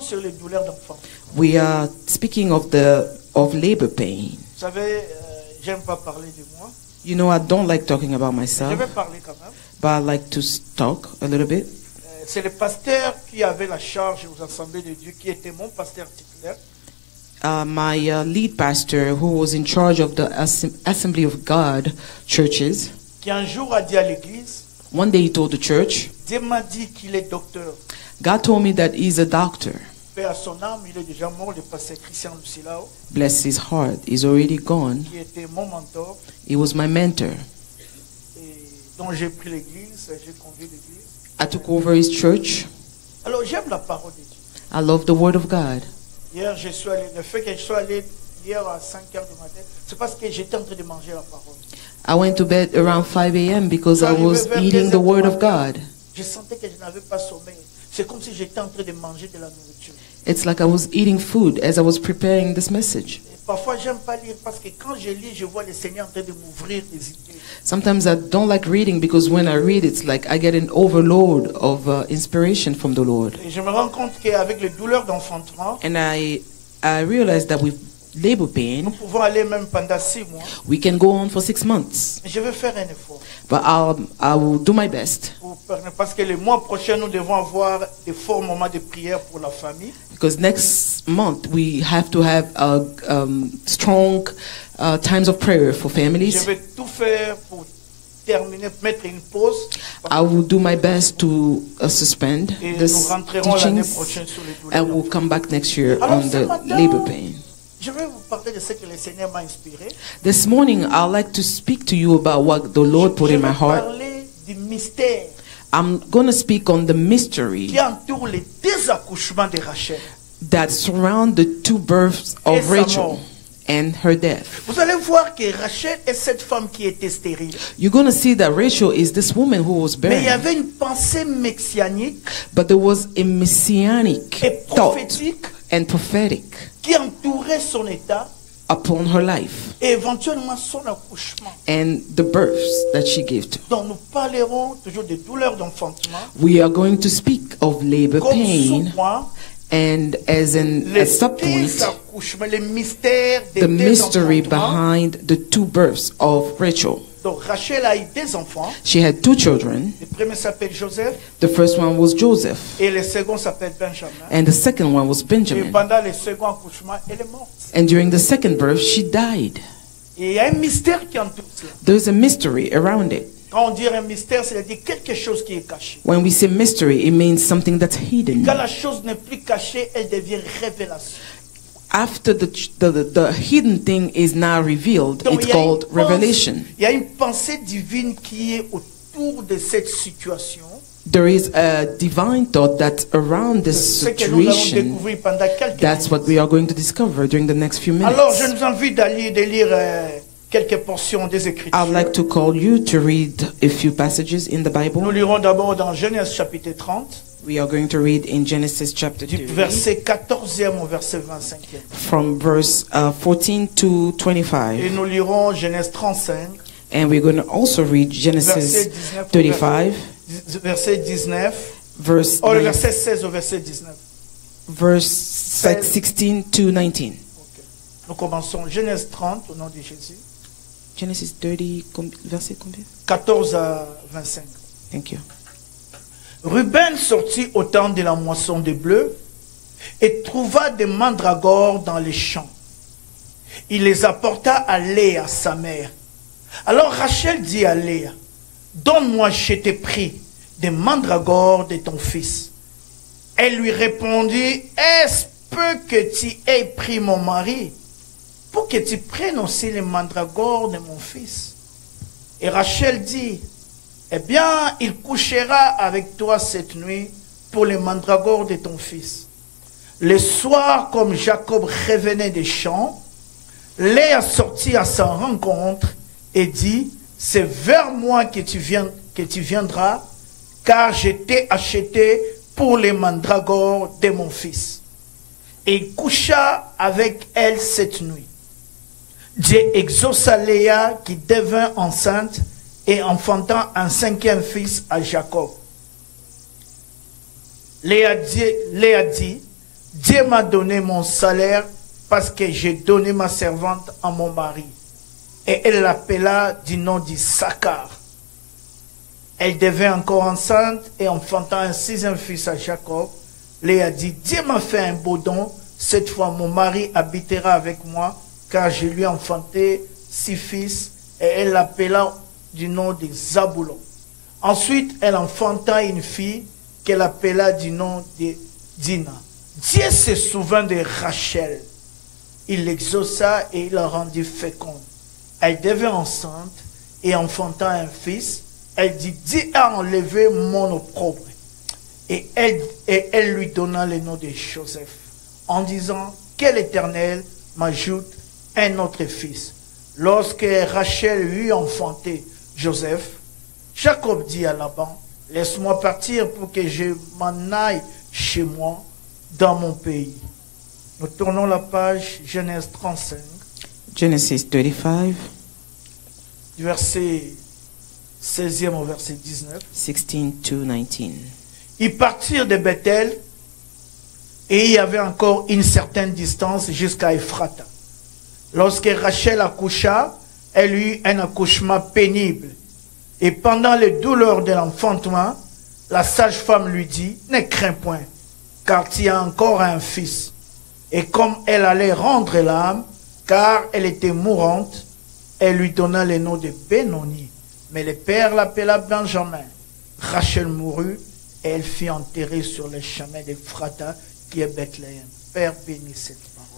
Sur les douleurs d'enfant. We are speaking of labor pain. Vous savez, j'aime pas parler de moi. You know, I don't like talking about Je myself, vais parler quand même. but I like to talk a little bit. C'est le pasteur qui avait la charge aux assemblées de Dieu, qui était mon pasteur titulaire. My lead pastor, who was in charge of the Assembly of God churches, Qui un jour a dit à l'église, one day he told the church, Dieu m'a dit qu'il est docteur. God told me that he's a doctor. Paix à son âme, il est déjà mort, le pasteur Christian Lucilao, Bless his heart. He's already gone. qui était mon mentor, He was my mentor. et dont j'ai pris l'église, j'ai conduit l'église. I took over his church. Alors j'aime la parole de Dieu. I love the word of God. Hier, je suis allé, le fait que je sois allé hier à 5 heures du matin, c'est parce que j'étais en train de manger la parole. I went to bed around 5 a.m. because I was eating the word of God. Je sentais que je n'avais pas sommeil. C'est comme si j'étais en train de manger de la nourriture. It's like I was eating food as I was preparing this message. Et parfois, j'aime pas lire parce que quand je lis, je vois le Seigneur en train de m'ouvrir des idées. Sometimes I don't like reading because when I read, it's like I get an overload of inspiration from the Lord. Et je me rends compte qu'avec les douleurs d'enfantement, And I realized that with labor pain, nous pouvons aller même pendant 6 mois. we can go on for 6 months. Je vais faire un effort. But I will do my best Parce que le mois prochain, nous devons avoir des forts moments de prière pour la famille. because next month we have to have strong times of prayer for Je families. vais tout faire pour terminer, mettre une pause. I will do my best to suspend Et nous this rentrerons l'année teachings prochaine sur les and douleurs. we'll come back next year Alors, on ce the matin, labor pain. Je vais vous parler de ce que le Seigneur m'a inspiré. This morning, I'd like to speak to you about what the Lord put Je in my vais heart. parler du mystère I'm going to speak on the mystery qui entoure les 2 accouchements de Rachel. that surround the 2 births Et of sa Rachel mort. and her death. Vous allez voir que Rachel est cette femme qui était stérile. You're going to see that Rachel is this woman who was Mais il y barren, avait une pensée messianique but there was a messianic et thought prophétique and prophetic qui entourait son état upon her life et éventuellement son accouchement. and the births that she gave to. Donc nous parlerons toujours des douleurs d'enfantement We are going to speak of labor comme pain, sous-point, and as a les subpoint, 2 accouchements, les mystères des the 2 mystery enfantements. behind the 2 births of Rachel. Donc Rachel a eu 2 enfants. She had 2 children. Le premier s'appelle Joseph The first one was Joseph, et le second s'appelle Benjamin. and the second one was Et Benjamin. pendant le second accouchement, elle est morte. And during the second birth, she died. Et il y a un mystère qui entoure cela. There's a mystery around it. Quand on dit un mystère, c'est-à-dire quelque chose qui est caché. When we say mystery, it means something that's hidden. Quand la chose n'est plus cachée, elle devient révélation. After the hidden thing is now revealed, Donc, it's called revelation. il y a une pensée divine qui est autour de cette situation. There is a divine thought that's around this Ce que nous allons situation. découvrir pendant quelques That's what minutes. we are going to discover during the next few Alors, je minutes. nous invite de lire quelques portions des Écritures. I'd like to call you to read a few passages in the Nous Bible. lirons d'abord dans Genèse chapitre 30, We are going to read in Genesis chapter du 2, verset 14e au verset 25e. from verse 14 to Et 25. nous lirons Genèse 35, And we're going to also read Genesis 35, verset 19, verse oh, le 9, verset 16 au verset 19. verse 16 to 19. Ok. Nous commençons Genèse 30 au nom de Jésus, Genesis 30, verset combien? 14 à 25. Thank you. Ruben sortit au temps de la moisson des bleus et trouva des mandragores dans les champs. Il les apporta à Léa, sa mère. Alors Rachel dit à Léa, donne-moi, je t'ai pris, des mandragores de ton fils. Elle lui répondit, est-ce peu que tu aies pris mon mari, pour que tu prennes aussi les mandragores de mon fils? Et Rachel dit, eh bien, il couchera avec toi cette nuit pour les mandragores de ton fils. Le soir, comme Jacob revenait des champs, Léa sortit à sa rencontre et dit, c'est vers moi que tu viendras, car je t'ai acheté pour les mandragores de mon fils. Et il coucha avec elle cette nuit. Dieu exauça Léa qui devint enceinte et enfanta un 5e fils à Jacob. Léa dit, Dieu m'a donné mon salaire parce que j'ai donné ma servante à mon mari. Et elle l'appela du nom d'Issachar. Elle devint encore enceinte et enfanta un 6e fils à Jacob. Léa dit, Dieu m'a fait un beau don. Cette fois, mon mari habitera avec moi, car je lui ai enfanté 6 fils. Et elle l'appela du nom de Zaboulon. Ensuite, elle enfanta une fille qu'elle appela du nom de Dina. Dieu se souvint de Rachel. Il l'exauça et il la rendit féconde. Elle devint enceinte et enfanta un fils. Elle dit, Dieu a enlevé mon opprobre. Et elle lui donna le nom de Joseph, en disant, que l'Éternel m'ajoute un autre fils. Lorsque Rachel eut enfanté Joseph, Jacob dit à Laban, laisse-moi partir pour que je m'en aille chez moi, dans mon pays. Nous tournons la page Genèse 35. Genesis 35, Du verset 16e au verset 19. 16 to 19. Ils partirent de Bethel et il y avait encore une certaine distance jusqu'à Ephrata. Lorsque Rachel accoucha, elle eut un accouchement pénible. Et pendant les douleurs de l'enfantement, la sage-femme lui dit, ne crains point, car tu as encore un fils. Et comme elle allait rendre l'âme, car elle était mourante, elle lui donna le nom de Benoni. Mais le père l'appela Benjamin. Rachel mourut et elle fut enterrée sur le chemin d'Ephrata qui est Bethléem. Père, bénis cette parole.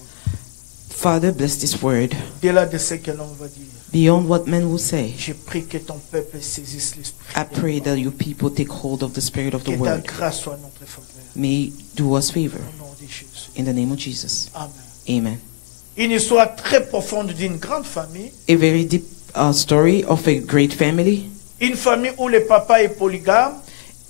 Father, bless this word. Au-delà de ce que l'on va dire, Beyond what men will say, je prie que ton peuple saisisse l'esprit. I pray that your people take hold of the spirit of the Que ta word. grâce soit notre faveur. May do us favor. Au nom de Jésus. In the name of Jesus. Amen. Amen. Une histoire très profonde d'une grande famille. A very deep story of a great family. Une famille où le papa est polygame.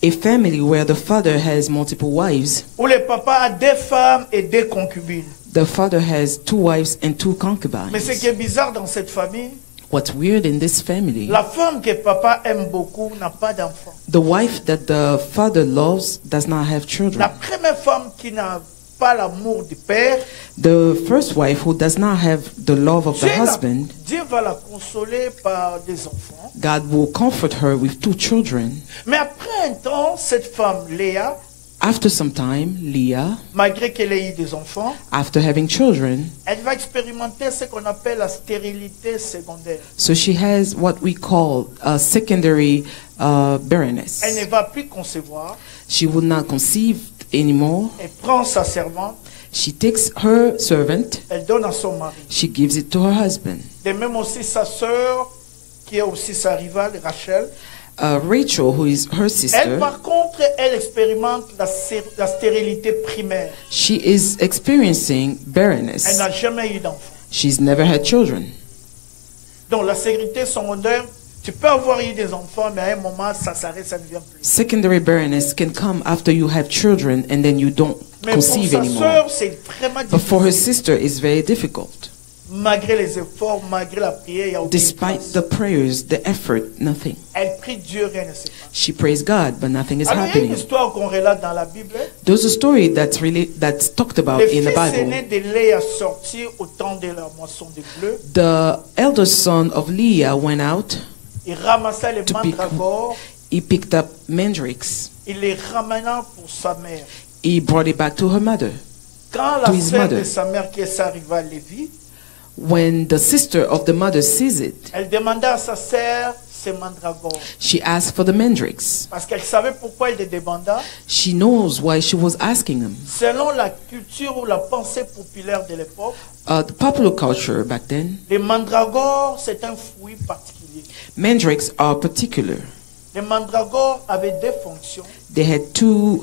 A family where the father has multiple wives. Où le papa a 2 femmes et 2 concubines. The father has 2 wives and 2 concubines. Mais ce qui est bizarre dans cette famille, What's weird in this family, la femme que papa aime beaucoup n'a pas d'enfant. the wife that the father loves does not have La children. première femme qui n'a pas l'amour du père, The first wife who does not have the love of the husband, Dieu va la consoler par des enfants. God will comfort her with 2 children. Mais après un temps, cette femme, Léa, After some time, Leah, malgré qu'elle ait eu des enfants, after having children, elle va expérimenter ce qu'on appelle la stérilité secondaire. so she has what we call a secondary barrenness. Elle ne va plus concevoir. She will not conceive anymore. Elle prend sa servante, She takes her servant, elle donne à son mari. she gives it to her husband. De même aussi sa sœur, qui est aussi sa rivale, Rachel. Rachel, who is her Elle, sister, par contre, elle expérimente la stérilité primaire. she is experiencing Elle barrenness. n'a jamais eu d'enfant. She's never had children. Donc la stérilité secondaire, tu peux avoir eu des enfants, mais à un moment, ça s'arrête, ça ne vient plus. Secondary barrenness can come after you have children and then you don't Mais pour conceive sa anymore. sœur, c'est vraiment But for her difficile. sister, it's very difficult. Malgré les efforts, malgré la prière, il y a aucune Despite grâce. the prayers, the effort, nothing. Elle prie Dieu, rien ne se passe. She prays God, but nothing is Alors, il y a une happening. histoire qu'on relate dans la Bible. There's a story that's talked about Le in the fils aîné Bible. de Léa sortit au temps de la moisson de bleu. The elder son of Leah went out. Il ramassa les To pick- mandragores. He picked up mandrakes. Il les ramena pour sa mère. He brought it back to her mother. Quand To la his sœur mother. de sa mère, qui est sa rivale Lévi, When the sister of the mother sees it, elle demanda à sa sœur ses mandragores. she asked for the mandrakes. Parce qu'elle savait pourquoi elle les demanda. She knows why she was asking them. Selon la culture ou la pensée populaire de l'époque, The popular culture back then, les mandragores, c'est un fruit particulier. mandrakes are particular. Les mandragores avaient 2 fonctions. They had 2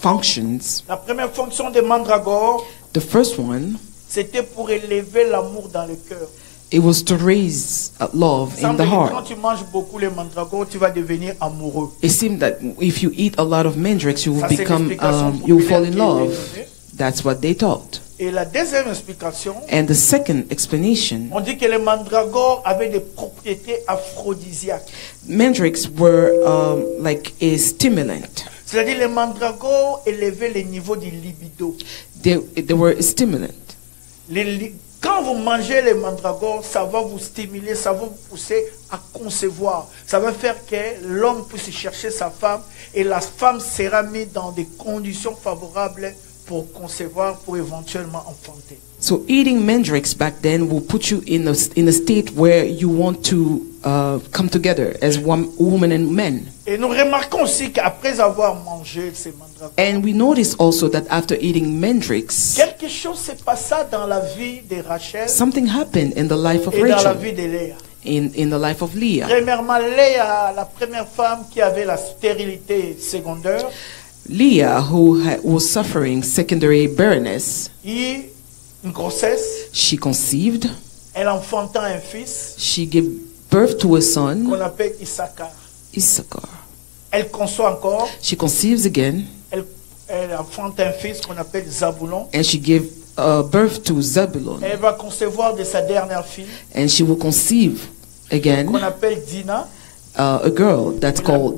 functions. La première fonction des mandragores, The first one, c'était pour élever l'amour dans le cœur. It was to raise love in Semble the que heart. quand tu manges beaucoup les mandragores, tu vas devenir amoureux. It seemed that if you eat a lot of mandrakes, you will Ça, c'est become, l'explication you will fall in populaire qui est love. donnée. That's what they taught. Et la deuxième explication, And the second explanation, on dit que les mandragores avaient des propriétés aphrodisiaques. mandrakes were like a stimulant. C'est-à-dire les mandragores élevaient les niveaux du libido. They were a stimulant. Quand vous mangez les mandragores, ça va vous stimuler, ça va vous pousser à concevoir. Ça va faire que l'homme puisse chercher sa femme et la femme sera mise dans des conditions favorables pour concevoir, pour éventuellement enfanter. So eating mandrakes back then will put you in a state where you want to come together as one woman and men. Et nous remarquons aussi qu'après avoir mangé ces mandragores, And we notice also that after eating mandrakes, quelque chose s'est passé dans la vie de Rachel something happened in the life of et dans la Rachel, vie de Léa. in the life of Leah. Premièrement, Léa, la première femme qui avait la stérilité secondaire, Leah, who was suffering secondary barrenness, eut une grossesse, she conceived, elle enfanta un fils she gave birth to a son, qu'on appelle Issachar. Issachar. Elle conçoit encore, She conceives again, elle enfante un fils qu'on appelle Zaboulon. and she gave birth to Zebulun, Elle va concevoir de sa dernière fille, and she will conceive again qu'on appelle Dina. a girl that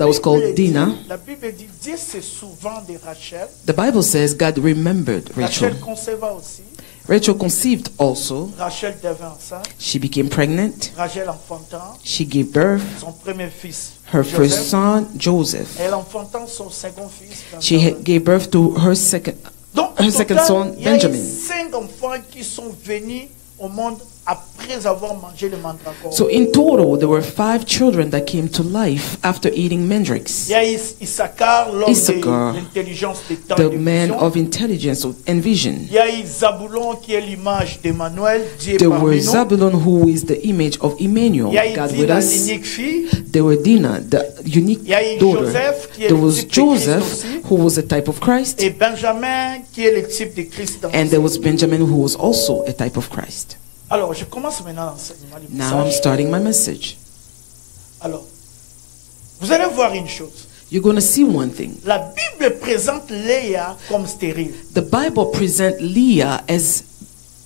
was called Dinah. La Bible dit, Dieu se souvint de Rachel. The Bible says God remembered Rachel. Rachel conceva aussi. Rachel conceived also. Rachel devint enceinte. She became pregnant. Rachel enfanta She gave birth son premier fils, her Joseph. first son, Joseph. Elle enfanta son second fils, She Benjamin. gave birth to her second Donc, au second total, son, il y a eu Benjamin. 5 enfants qui sont venus au monde après avoir mangé le mandragore. So in total, there were 5 children that came to life after eating mandrakes. Il y a eu Issachar, l'homme Issachar, de l'intelligence des temps The et des man visions. of intelligence and vision. Il y a eu Zaboulon qui est l'image d'Emmanuel, Dieu There were parmi nous. Zabulon, who is the image of Emmanuel, Il y a eu God with Dina, us. l'unique fille. There were Dinah, the unique Il y a eu daughter. Joseph qui est There le was type de Christ Joseph, aussi. who was a type of Christ. Et Benjamin qui est le type de Christ dans And le there was Benjamin, who was also a type of Christ. Alors, je commence maintenant l'enseignement du Now I'm message. starting my message. Alors, vous allez voir une chose. You're going to see one thing. La Bible présente Léa comme stérile. The Bible presents Leah as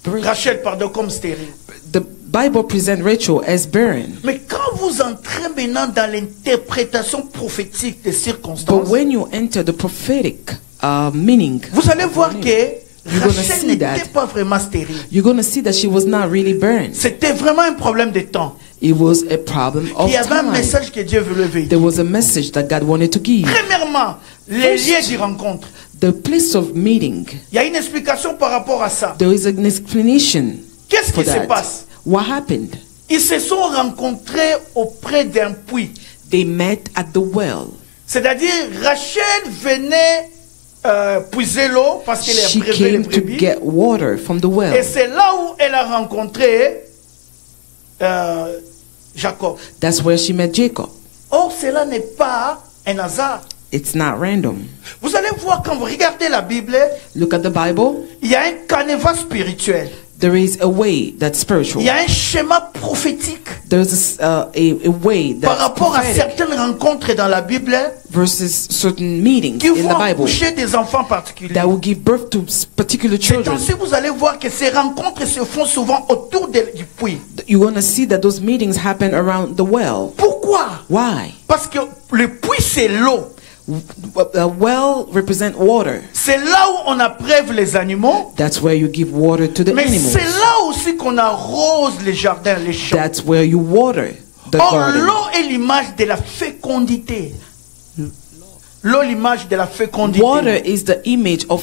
Rachel, pardon, comme stérile. the Bible presents Rachel as barren. Mais quand vous entrez maintenant dans l'interprétation prophétique des But circonstances, when you enter the prophetic meaning, vous allez voir que You're gonna Rachel see n'était that. pas vraiment stérile. you're going to see that she was not really barren. C'était vraiment un problème de temps. It was a problem of Il y avait un time. message que Dieu voulait There véhiculer. was a message that God wanted to give. Premièrement, les First, lieux de rencontre. The place of meeting. Il y a une explication par rapport à ça. There is an explanation Qu'est-ce for qui se that. passe? What happened? Ils se sont rencontrés auprès d'un puits. They met at the well. C'est-à-dire, Rachel venait puiser l'eau parce qu'elle She a prélevé les came to brebis. get water from the Et well. c'est là où elle a rencontré Jacob. That's where she met Jacob. Or, cela n'est pas un hasard. It's not random. Vous allez voir quand vous regardez la Bible, Look at the Bible. il y a un canevas spirituel. There is a way that's spiritual. Il y a un schéma prophétique There's a way par that's rapport à prophetic certaines rencontres dans la Bible versus certain meetings qui in vont the Bible accoucher des enfants particuliers. that will give birth to particular Et children. ensuite, vous allez voir que ces rencontres se font souvent autour du puits. You're going to see that those meetings happen around the well. Pourquoi? Why? Parce que le puits, c'est l'eau. A well represent water. C'est là où on apprève les animaux. That's where you give water to the Mais animals. c'est là aussi qu'on arrose les jardins, les champs. That's where you water the Or, garden. l'eau est l'image de la fécondité. L'eau, l'image de la fécondité. Water is the image of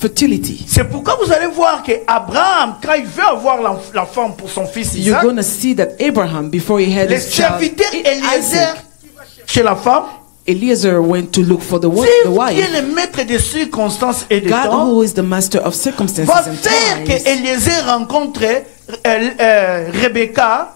fertility. C'est pourquoi vous allez voir que Abraham, quand il veut avoir la femme pour son fils You're Isaac, going to see that Abraham, before he had le his child, serviteur Eliezer Isaac, chez la femme, Eliezer went to look for the Dieu qui est wife. le maître des circonstances et des God, temps, who is the master of circumstances va and faire que times, Eliezer rencontre Rebecca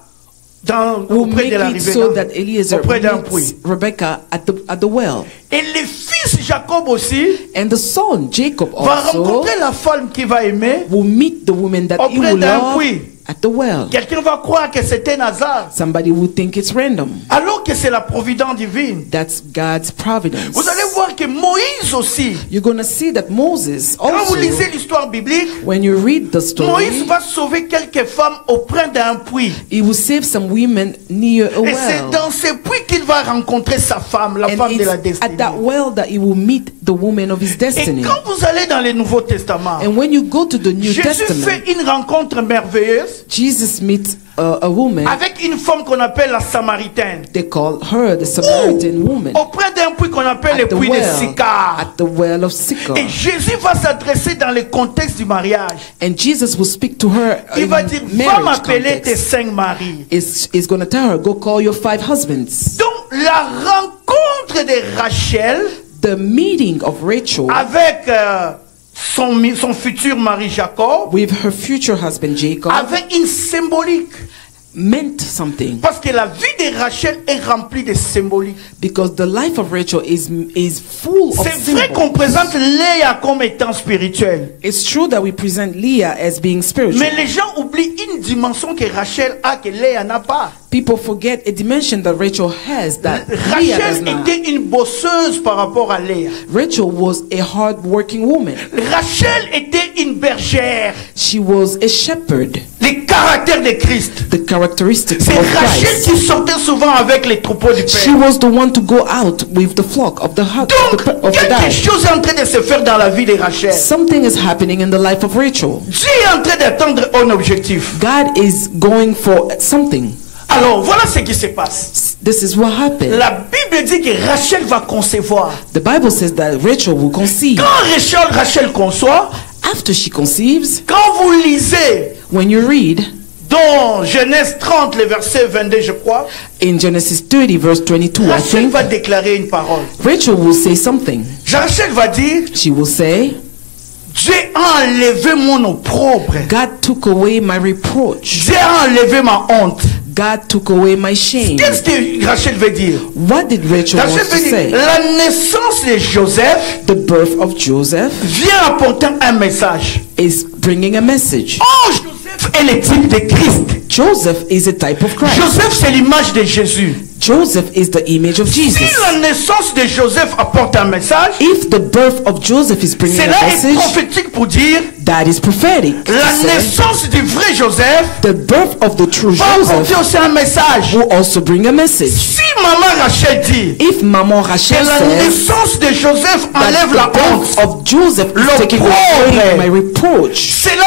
auprès de la make it rivière, so that Eliezer auprès d'un puits. meets Rebecca at the well. Et le fils Jacob aussi And the son, Jacob va also, rencontrer la femme qu'il va aimer. will meet the woman that he Auprès will d'un love puits. at the well. Quelqu'un va croire que c'était un hasard, Somebody will think it's random. alors que c'est la providence divine. That's God's providence. Vous allez voir que Moïse aussi, You're going to see that Moses quand vous also, lisez l'histoire biblique, when you read the Moïse story, va sauver quelques femmes auprès d'un puits. he will save some women near a Et c'est well. dans ce puits qu'il va rencontrer sa femme, la And femme de la it's destinée. at that well that he will meet the woman of his Et destiny. quand vous allez dans le Nouveau Testament, And when you go to the New Jésus Testament, fait une rencontre merveilleuse Jesus meets a woman. avec une femme qu'on appelle la Samaritaine. They call her the Samaritan woman. Auprès d'un puits qu'on appelle le At the puits de well, Sychar. at the well of Sychar. Et Jésus va s'adresser dans le contexte du mariage. And Jesus will speak to her Il in va dire, va marriage m'appeler tes context. 5 maris. Is going to tell her, go call your 5 husbands. Donc la rencontre de Rachel The meeting of Rachel avec son futur mari Jacob with her future husband Jacob avait une symbolique. meant something, Parce que la vie de Rachel est remplie de symbolique. because the life of Rachel is full of C'est vrai symbols. qu'on présente Léa comme étant spirituelle. It's true that we present Leah as being spiritual. Mais les gens oublient une dimension que Rachel a que Léa n'a pas. People forget a dimension that Rachel has that Leah does Rachel not. était une bosseuse par rapport à Léa. Rachel was a hard-working woman. Rachel était une bergère. She was a shepherd. Les caractères de Christ. The characteristics C'est of Rachel Christ. qui sortait souvent avec les troupeaux du She Père. was the one to go out with the flock of the hut Donc, of the quelque dad. chose est en train de se faire dans la vie de Rachel. Something is happening in the life of Rachel. Dieu est en train d'atteindre un objectif. God is going for something. Alors, voilà ce qui se passe. This is what happened. La Bible dit que Rachel va concevoir. The Bible says that Rachel will conceive. Quand Rachel conçoit, After she conceives, quand vous lisez when you read dans Genèse 30, le verset 22, je crois, in Genesis 30 verse 22, I Rachel think, va déclarer une parole. Rachel will say something. Rachel va dire, She will say, Dieu a enlevé mon opprobre. God took away my reproach. Dieu a enlevé ma honte. God took away my shame. Qu'est-ce que Rachel veut dire? What did Rachel Rachel want to veut dire, say? la naissance de Joseph The birth of Joseph vient apporter un message. is bringing a message. Oh, Joseph est le type de Christ. Joseph is a type of Christ. Joseph, c'est l'image de Jésus. Joseph is the image of Si Jesus. la naissance de Joseph apporte un message, If the birth of Joseph is bringing a cela est message, prophétique pour dire that is prophetic. to la say naissance du vrai Joseph the birth of the true va apporter Joseph aussi un message. will also bring a message. Si maman Rachel dit If Maman que Rachel la says naissance de Joseph that enlève la the honte, birth of Joseph is taking L'opprobre. away my reproach, c'est la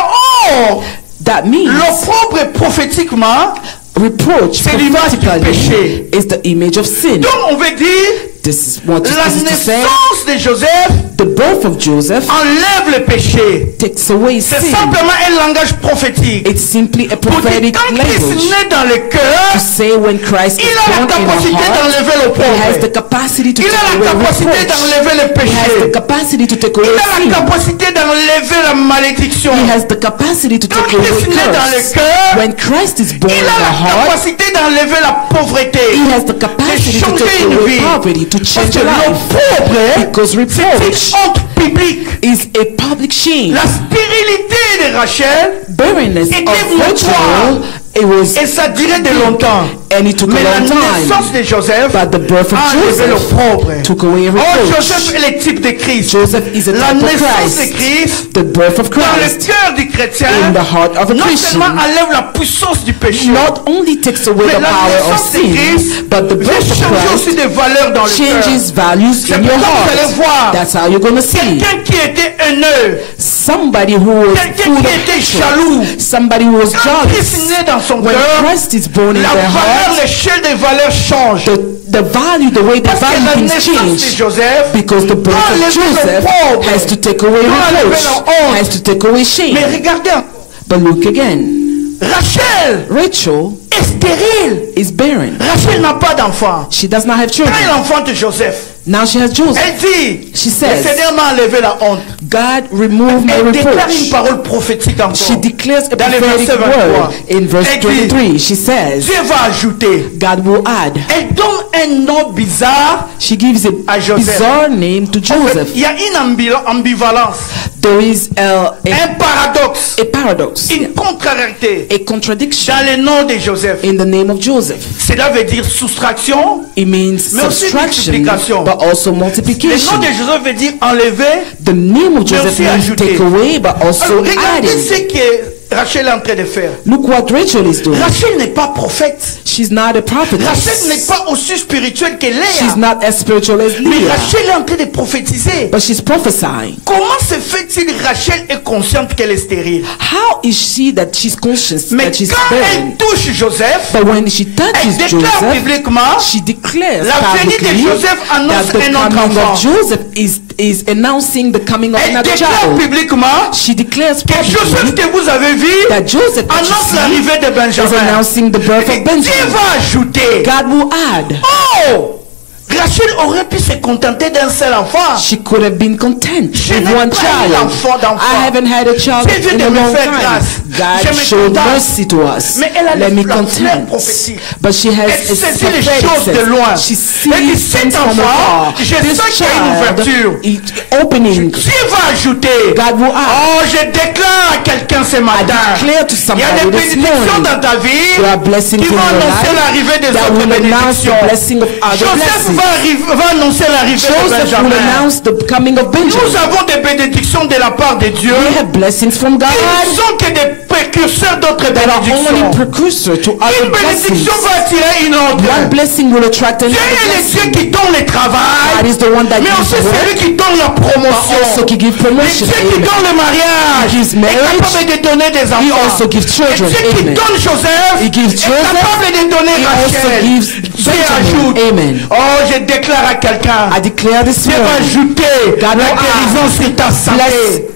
honte. that means L'opprobre prophétiquement, reproach c'est l'image du prophetically péché. is the image of sin. Donc on veut dire This is what la this is to say. naissance de Joseph The birth of Joseph enlève le péché. takes away C'est sin. simplement un langage prophétique. It's simply a Pour dire prophetic quand Christ language naît dans le to cœur, say when Christ is il a la born in capacité our heart, d'enlever he has the l'opprobre. capacity to Il take a la away capacité reproach. d'enlever le He has the péché. capacity to take away Il a la sin. capacité d'enlever la malédiction. He has the capacity to Quand take away Christ naît dans le curse. cœur, When Christ is born il in a our la heart, capacité d'enlever la pauvreté. he has the capacity to changer take une away vie. poverty, to Parce change que a life. l'opprobre, Because c'est une reproach honte publique. is a public shame. La stérilité de Rachel, Barrenness était of notoire. Rachel, it was, et ça durait de longtemps. and it took Mais a la long naissance time. de Joseph But the birth of a enlevé Joseph l'opprobre. took away Oh, reproach. Joseph est le type de Christ. Joseph is a La type of naissance de Christ. Christ The birth of dans le Christ cœur du chrétien in the heart of a non Christian seulement enlève la puissance du péché, not only takes away mais the la power of naissance de sin, Christ but the va birth of changer aussi Christ des valeurs dans le cœur. changes values C'est in your pourquoi vous allez voir heart. That's how you're going to see quelqu'un qui était haineux, somebody who was quelqu'un full qui of était hatred, jaloux. somebody who was Quand Christ jealous. naît dans son When cœur, Christ is born in la their valeur, heart, l'échelle des valeurs change. the value, the way they Parce que value la things naissance de change. Joseph Because the birth doit of enlever Joseph l'opprobre. has to take away Doit enlever reproach, la honte. has to take away Mais shame. regardez, But look again, Rachel Rachel est stérile. is is barren. Rachel n'a pas d'enfant. She does not have Quand children. elle enfante Joseph, Now she has Joseph. elle dit, She le says, Seigneur m'a enlevé la honte. God removed my Elle déclare une reproach. parole prophétique encore. She declares a Dans le prophetic verset 23. word in verse Elle dit, 23. She says, Dieu va ajouter. God will add. Elle donne un nom bizarre. She gives À a Joseph. bizarre name to En fait, Joseph. il y a une ambivalence, There is un paradoxe, a paradox, une contrariété a contradiction dans le nom de Joseph. in the name of Joseph. Cela veut dire soustraction. It means Mais aussi subtraction, multiplication. but also Le nom multiplication. de Joseph veut dire enlever. The name of Joseph aussi means ajouter. take away, but also Alors, regardez adding. ce que Rachel est en train de faire. Look what Rachel is doing. Rachel n'est pas prophète. She's not a prophetess. Rachel n'est pas aussi spirituelle que She's Léa. not as spiritual as Mais Leah, Rachel est en train de prophétiser. but she's prophesying. Comment se fait-il Rachel est consciente qu'elle est stérile? How is she that she's conscious Mais that she's quand barren? elle touche Joseph, But when she touches elle déclare Joseph, publiquement she declares la venue de publicly Joseph annonce that the un autre coming enfant. of Joseph is announcing the coming of Elle another déclare child. publiquement She declares que Joseph publicly que vous avez vu that Joseph that you annonce see l'arrivée de is Benjamin. announcing the birth Et of Dieu Benjamin. va ajouter. God will add. Oh! Rachel aurait pu se contenter d'un seul enfant. She could have been content Je with n'ai one pas eu child. d'enfant. I haven't had a child Dieu vient in de a me long faire time. grâce. Je God me showed contente. mercy to us. Mais elle a Let me la fleur content. prophétique. But she has Elle a saisit les prophetic choses de sense. loin. She Elle dit, sees cet things from enfant, afar. je This sens qu'il y a une ouverture. child, opening. Dieu va ajouter. God will add. Oh, je déclare à quelqu'un ce matin. declare to Il y a somebody des this bénédictions morning. dans ta vie There are blessings qui in vont your annoncer life l'arrivée des that autres will announce the bénédictions. blessing of other Joseph blessings. va annoncer l'arrivée de Joseph will Benjamin. announce the coming of Nous Benjamin. avons des bénédictions de la part de Dieu. We have blessings from God Ils ne sont que des précurseurs d'autres that are only bénédictions. precursor to other Une blessings. bénédiction va attirer une autre. One blessing will attract Dieu another est le Dieu blessing. qui donne le God travail, is the one that mais gives aussi c'est lui work, qui donne la but promotion. also he gives Le promotion. Dieu qui Amen. donne le mariage He gives est marriage. capable de donner des He enfants. also gives Le children. Dieu qui Amen. donne Joseph He gives est Joseph. capable de donner He also Rachel. gives Dieu Benjamin. ajoute. Amen. Oh, je déclare à quelqu'un. I declare this Dieu va morning, ajouter God la will guérison sur ta bless santé.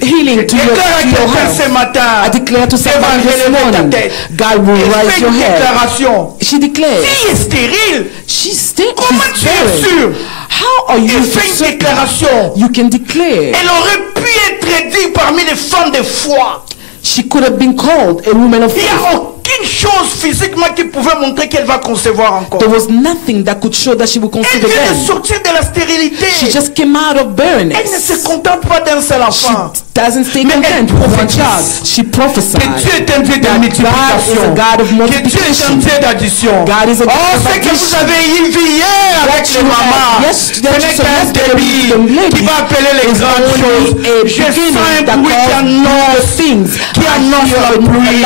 healing to your Déclare à quelqu'un health. ce matin. I declare to Dieu va somebody this relever ta morning, tête. God will Et raise fais your une head. déclaration. She declares, Qui est stérile? she's Comment tu es barren. sûr? How are Il you fait une certain? déclaration. You can declare. Elle aurait pu être dite parmi les femmes de foi. She could have been called a woman of Il n'y faith. a aucune chose physiquement qui pouvait montrer qu'elle va concevoir encore. There was nothing that could show that she would Elle conceive vient de again. sortir de la stérilité. She just came out of Elle ne barrenness. se contente pas d'un seul She enfant. doesn't stay Mais elle content with one prophétise. child. She prophesied Que Dieu est un Dieu de that God is multiplication. a God of Que Dieu est un multiplication. Dieu d'addition. God is a Oh, God of c'est que vous addition. avez eu vu hier avec What les you mamans. had Ce yesterday, n'est so qu'un yesterday, débit the lady qui va appeler les is grandes only choses. a Je sens beginning un that bruit qui calls annonce, the things. qui annonce la pluie.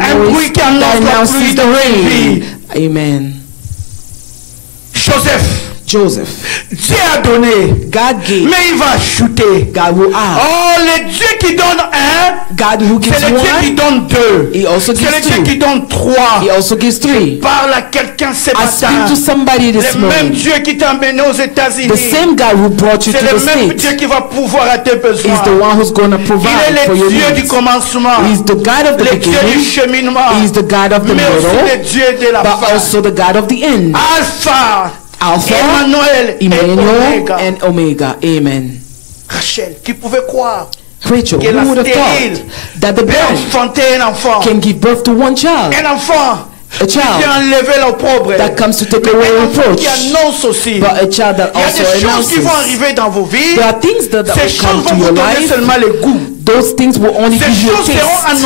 Un bruit qui annonce la pluie de vie. Amen. Joseph, Joseph, Dieu a donné, God gave, mais il va ajouter. God will add. Oh, le Dieu qui donne un, God who gives c'est le Dieu qui one, donne deux. He also C'est le gives Dieu two. qui donne trois. He also gives three. Parle à quelqu'un ce I speak matin. to somebody this Le même morning. Dieu qui t'a emmené aux États-Unis. The same God who brought you to C'est the le même Dieu States qui va pouvoir à tes besoins. is the one who's going to Il provide est for le your Dieu du needs. commencement. He's the God of the Le Dieu du beginning. cheminement. He's the God of the Mais aussi le middle, Dieu de la but fin. also the God of the end. Alpha, Alpha, Emmanuel et Emmanuel, Omega. and Omega. Amen. Rachel, qui pouvait croire Rachel, que la who would have stérile thought that the peut barren enfanter un enfant. can give birth to one child, Un enfant a qui vient child enlever l'opprobre. that comes to take away Un enfant reproach, qui annonce aussi. but a child that Il y a also des choses qui vont announces. arriver dans vos vies. There are things that Ces will choses come vont to vous your donner life. seulement le goût. Those things will only Ces give you a choses seront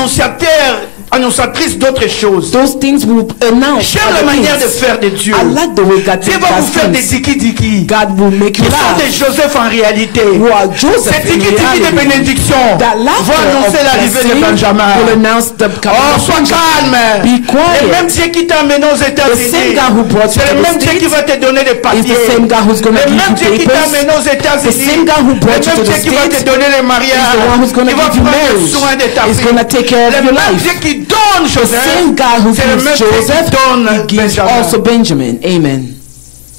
taste. annonciatrices d'autres choses. Those things will announce J'aime la other manière de things. faire de Dieu. I like the way God Dieu va vous does faire des things. diki-diki. God will make you Qui sont des laugh. Joseph en réalité. Who are Joseph Ces in tiki-tiki de reality. bénédiction That vont laughter annoncer of l'arrivée de blessing Benjamin. will announce the coming Oh, of sois Benjamin. calme. Be quiet. Le même Dieu qui t'a amené aux The États-Unis. same God who brought you C'est to le the même Dieu qui States va te donner des is papiers. the same God who's going to Le give même you Dieu qui t'a papers. amené aux États-Unis. The same God who brought Le you to même the Dieu qui va te States donner les mariages. is the one who's going to Qui va give you prendre marriage. soin de ta Is vie. going to take care of Le your même life. Dieu qui donne The Joseph. same God who C'est le gives même Dieu Joseph, qui donne he gives Benjamin. also Benjamin. Amen.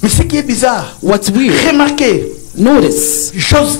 Mais ce qui est bizarre, What's weird? remarquez, Notice,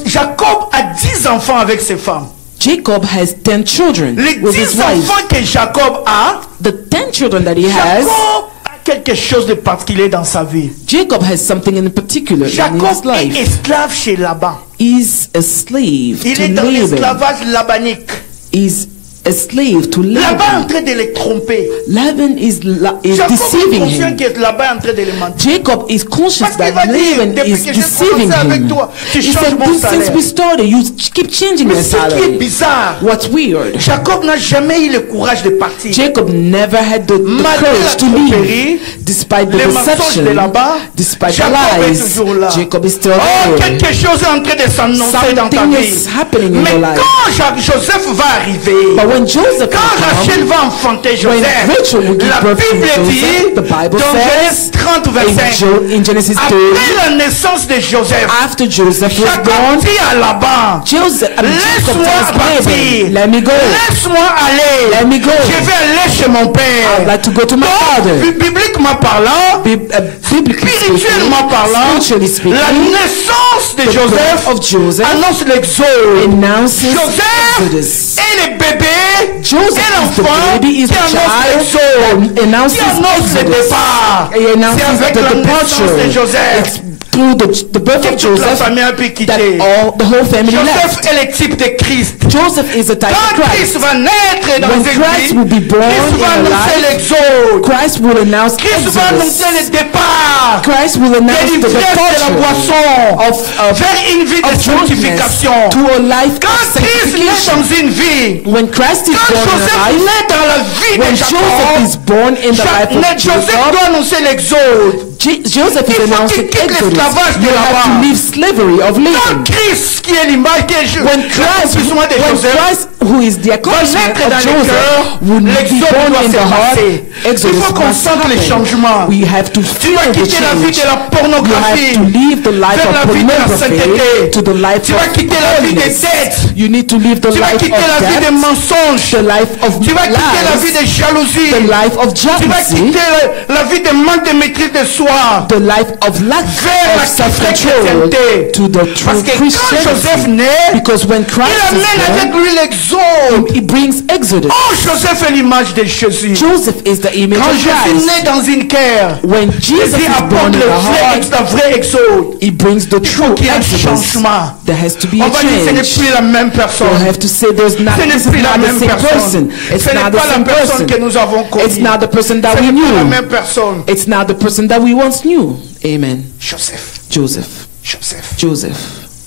Jacob a 10 enfants avec ses femmes. Jacob has 10 children Les with 10 his wife. enfants que Jacob a, The 10 children that he has, Jacob a quelque chose de particulier dans sa vie. Jacob has something in particular in his Jacob est life. esclave chez Laban. He's a slave Il to est dans Laban. l'esclavage labanique. He's a slave to Laban est en Laban. train de les tromper. Laban is Jacob deceiving est conscient him. que Laban est en train de les mentir. Jacob is conscious Parce that qu'il va dire, Laban depuis is que j'ai deceiving commencé avec him. toi, tu He changes said, mon since salaire. we started, you keep changing Mais your ce qui est salary. bizarre, What's weird? Jacob n'a jamais eu le courage de partir. Jacob never had the Malgré la courage to tromperie, leave. Despite the les mensonges deception, de là-bas, despite the Jacob est lies, toujours là. Jacob is still Oh, there. quelque chose est en train de s'annoncer dans ta Something vie. is happening in Mais your life. quand Joseph va arriver, But when Joseph quand Rachel comes, va enfanter when Joseph, Rachel will give la birth to Bible Joseph, dit, the Bible dans Genèse says 30, verset 5, in Genesis 30, après la naissance de Joseph, after Joseph was Jacob born, dit à Laban, Jacob laisse-moi tells partir, Laban, let me go. laisse-moi aller, Let me go. je vais aller chez mon I'd père. like to go to my father. Bibliquement parlant, Biblically speaking, spirituellement parlant, spiritually speaking, la naissance de the birth Joseph of Joseph annonce l'exode. announces Joseph Exodus. est le bébé, Joseph est is the l'enfant baby, qui is the annonce child l'exode, that announces qui annonce le Exodus. départ. He announces C'est avec the la naissance departure. de Joseph It's through the birth que of toute la Joseph famille a pu that quitter. the whole family Joseph left. est le type de Christ. Joseph is a type of Quand Christ Christ. va naître dans When une Christ vie, will be born Christ va in a annoncer life, l'exode. Christ will announce Christ va Exodus. annoncer le départ Christ will announce the de l'ivresse de la departure boisson of vers une vie de drunkenness sanctification. to a life Quand of Christ naît sanctification. dans une vie, When Christ is quand born in Joseph a life, naît dans la vie when de Joseph is Jacob, born in the life of Joseph Jacob, doit annoncer l'exode. Joseph is Il faut announcing qu'il quitte Exodus. l'esclavage de You have Laban. to leave slavery of Quand Laban. Christ, qui est l'image de When Christ, l'accomplissement de when Joseph, Christ, who is the accomplishment naître of dans le Joseph, cœur, will be l'exode born doit in se the heart, passer. Il Exodus faut qu'on must sente les happen. changements. We have to Tu vas feel the quitter la vie change. de la You pornographie have to leave the life vers of la vie de la pornography sainteté. to the life Tu vas of quitter la vie des holiness. dettes. You need to leave the Tu vas life quitter la of vie des death, mensonges. the life of Tu vas quitter la vie lies, des jalousies. the life of Tu vas jealousy, quitter la vie de manque de maîtrise de soi. the life of lack Vers of la self-control chrétienté. to the true Parce que quand Joseph Christianity. naît, Because when il Christ amène is avec born, lui l'exode. he brings Exodus. Oh, Joseph est l'image de Jésus. Joseph is the image Quand of Jésus Christ. naît dans une cœur, When Jesus Jésus is born apporte in le the heart, vrai exode. he brings the Il faut true qu'il y ait un Exodus. changement. There has to be On a va dire ce n'est change. plus la même You personne. have to say there's not, Ce n'est this is plus la not the même same person. personne. It's Ce n'est not the pas la same personne que person. nous avons It's connue. not the person that Ce we n'est pas la knew. même personne. It's not the person that we once knew. Amen. Joseph, Joseph. Joseph, Joseph.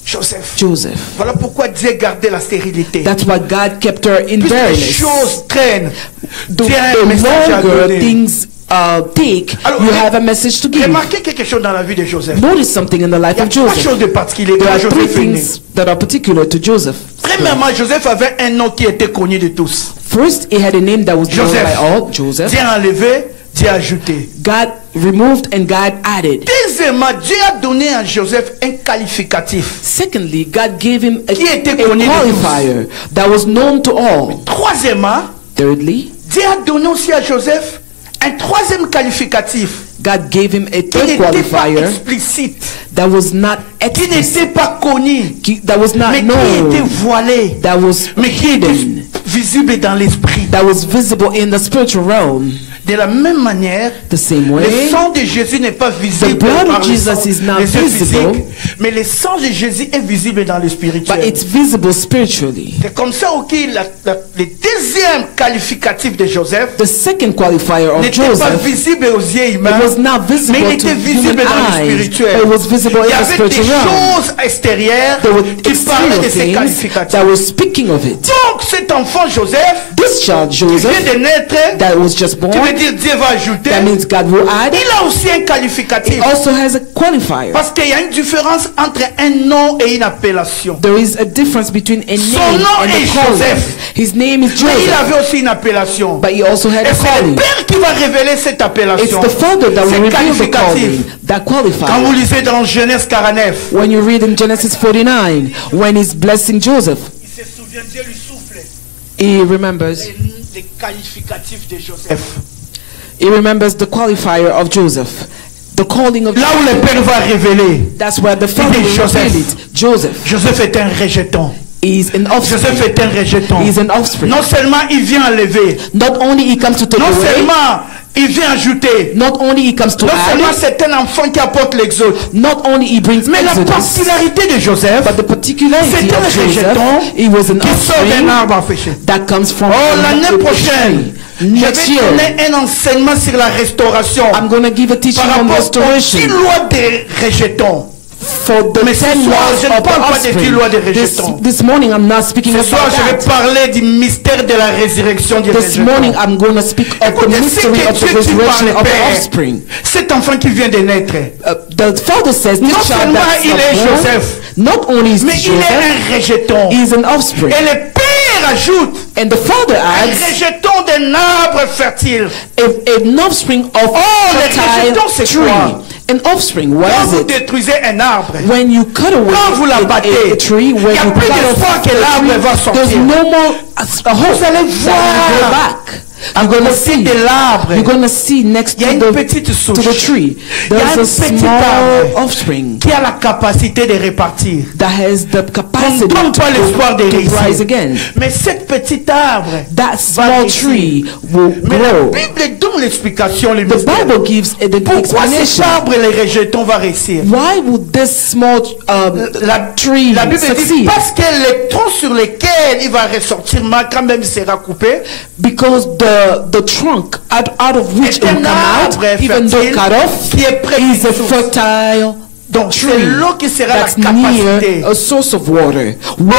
Joseph. Joseph. Voilà pourquoi Dieu gardait la stérilité. That's why God kept her in Plus les barrenness. choses traînent, The Dieu a un message à longer donner. things take, Alors, you have a message to give. Remarquez quelque chose dans la vie de Joseph. Notice something in the life Il y a of trois Joseph. choses de particulier There quand are three Joseph est né. things that are particular to Joseph. Premièrement, Joseph avait un nom qui était connu de tous. First, he had a name that was known Joseph. by all, Joseph. Dieu a enlevé, Dieu a ajouté. God removed and God added. Deuxièmement, Dieu a donné à Joseph un qualificatif. Secondly, God gave him a Qui était a connu de qualifier that was known to all. Troisièmement, Thirdly, Dieu a donné aussi à Joseph un troisième qualificatif God gave him a qui third n'était pas qualifier explicite, that was not qui explicit, n'était pas connu, that was not mais qui était known, voilé, that was mais qui était hidden, visible dans l'esprit. that was visible in the spiritual realm. De la même manière, The same le way, sang de Jésus n'est pas visible The blood of par Jesus is not les yeux visible, physiques, mais le sang de Jésus est visible dans le but spirituel. it's visible spiritually. C'est comme ça que le deuxième qualificatif de Joseph The second qualifier of n'était pas Joseph, visible aux yeux it humains, was not mais visible il to était visible human dans le eyes. spirituel. It was visible Il y in the avait des spiritual realm. choses extérieures There were qui parlaient external de ces things qualificatifs. that were speaking of it. Donc cet enfant Joseph, This child qui vient Joseph de naître, that was just born, tu veux dire Dieu va ajouter, that means God will add. il a aussi un qualificatif. It also has a qualifier. Parce qu'il y a une différence entre un nom et une appellation. There is a difference between a Son name nom and est a calling. Joseph. His name is Mais il Joseph, avait aussi une appellation. but he also had Et a c'est le calling. Père qui va révéler cette It's appellation. the Father that will C'est reveal the qualificatif. calling, that Quand vous qualifier. lisez dans Genèse 49, When you read in Genesis 49, when he's blessing Joseph, il se souvient, Dieu lui souffle he remembers les qualificatifs de Joseph. He remembers the qualifier of Joseph, the calling of Là où le Père va révéler, That's where the Father dit will Joseph. reveal it. Joseph Joseph est un rejeton. is an Joseph offspring. est un rejeton. He is an offspring. Non seulement il vient enlever, Not only he comes to take non away, seulement il vient ajouter. Not only he comes to Non add, seulement c'est un enfant qui apporte l'exode, not only he brings mais la Exodus, particularité de Joseph, but the particularity c'est un of Joseph, rejeton he was an qui sort offspring d'un arbre affiché. that comes from Oh, an l'année apple prochaine, tree. je Next vais year, donner un enseignement sur la restauration I'm going to give a teaching par on rapport aux 10 restoration lois des rejetons. for the Mais ce 10 soir, je laws ne of the parle pas des 10 offspring. lois des rejetons. This morning I'm not speaking Ce soir, about je vais that. parler du mystère de la résurrection du This morning rejeton. I'm going to speak of the Écoutez ce mystery que of the Dieu dit par resurrection le of the Père. offspring. Cet enfant qui vient de naître, The father says, this non child seulement that's il est born, Joseph, not only is mais il est Joseph, un rejeton. he is an offspring. Et le Père ajoute And the father un adds, rejeton d'un arbre fertile. an offspring of les rejetons, fertile c'est tree. quoi? An offspring, what Quand is vous it? détruisez un arbre, When you cut away quand vous l'abattez, a tree, when il n'y a you plus cut d'espoir off que l'arbre va the tree, there's sortir. no more a hope Vous allez that will go voir back. à You're gonna côté see, de l'arbre, you're gonna see next il y a to une the petite souche. to the tree. Il y a There's un a petit small arbre offspring qui a la capacité de répartir. that has the On ne capacity donne pas l'espoir de to rise réussir. again. Mais cet petit arbre, That small réussir. tree will mais la grow. Bible donne l'explication, le The mystère. Bible gives an Pourquoi cet explanation. arbre, les rejetons, va réussir? Why would this small tree La Bible dit succeed? parce que les troncs sur lesquels il va ressortir, quand même il sera coupé, Because the trunk out of which it est will un come out, arbre even though fertile cut off, qui est près is a d'une source. fertile Donc c'est tree l'eau qui sera la that's capacité. near a source of water. Water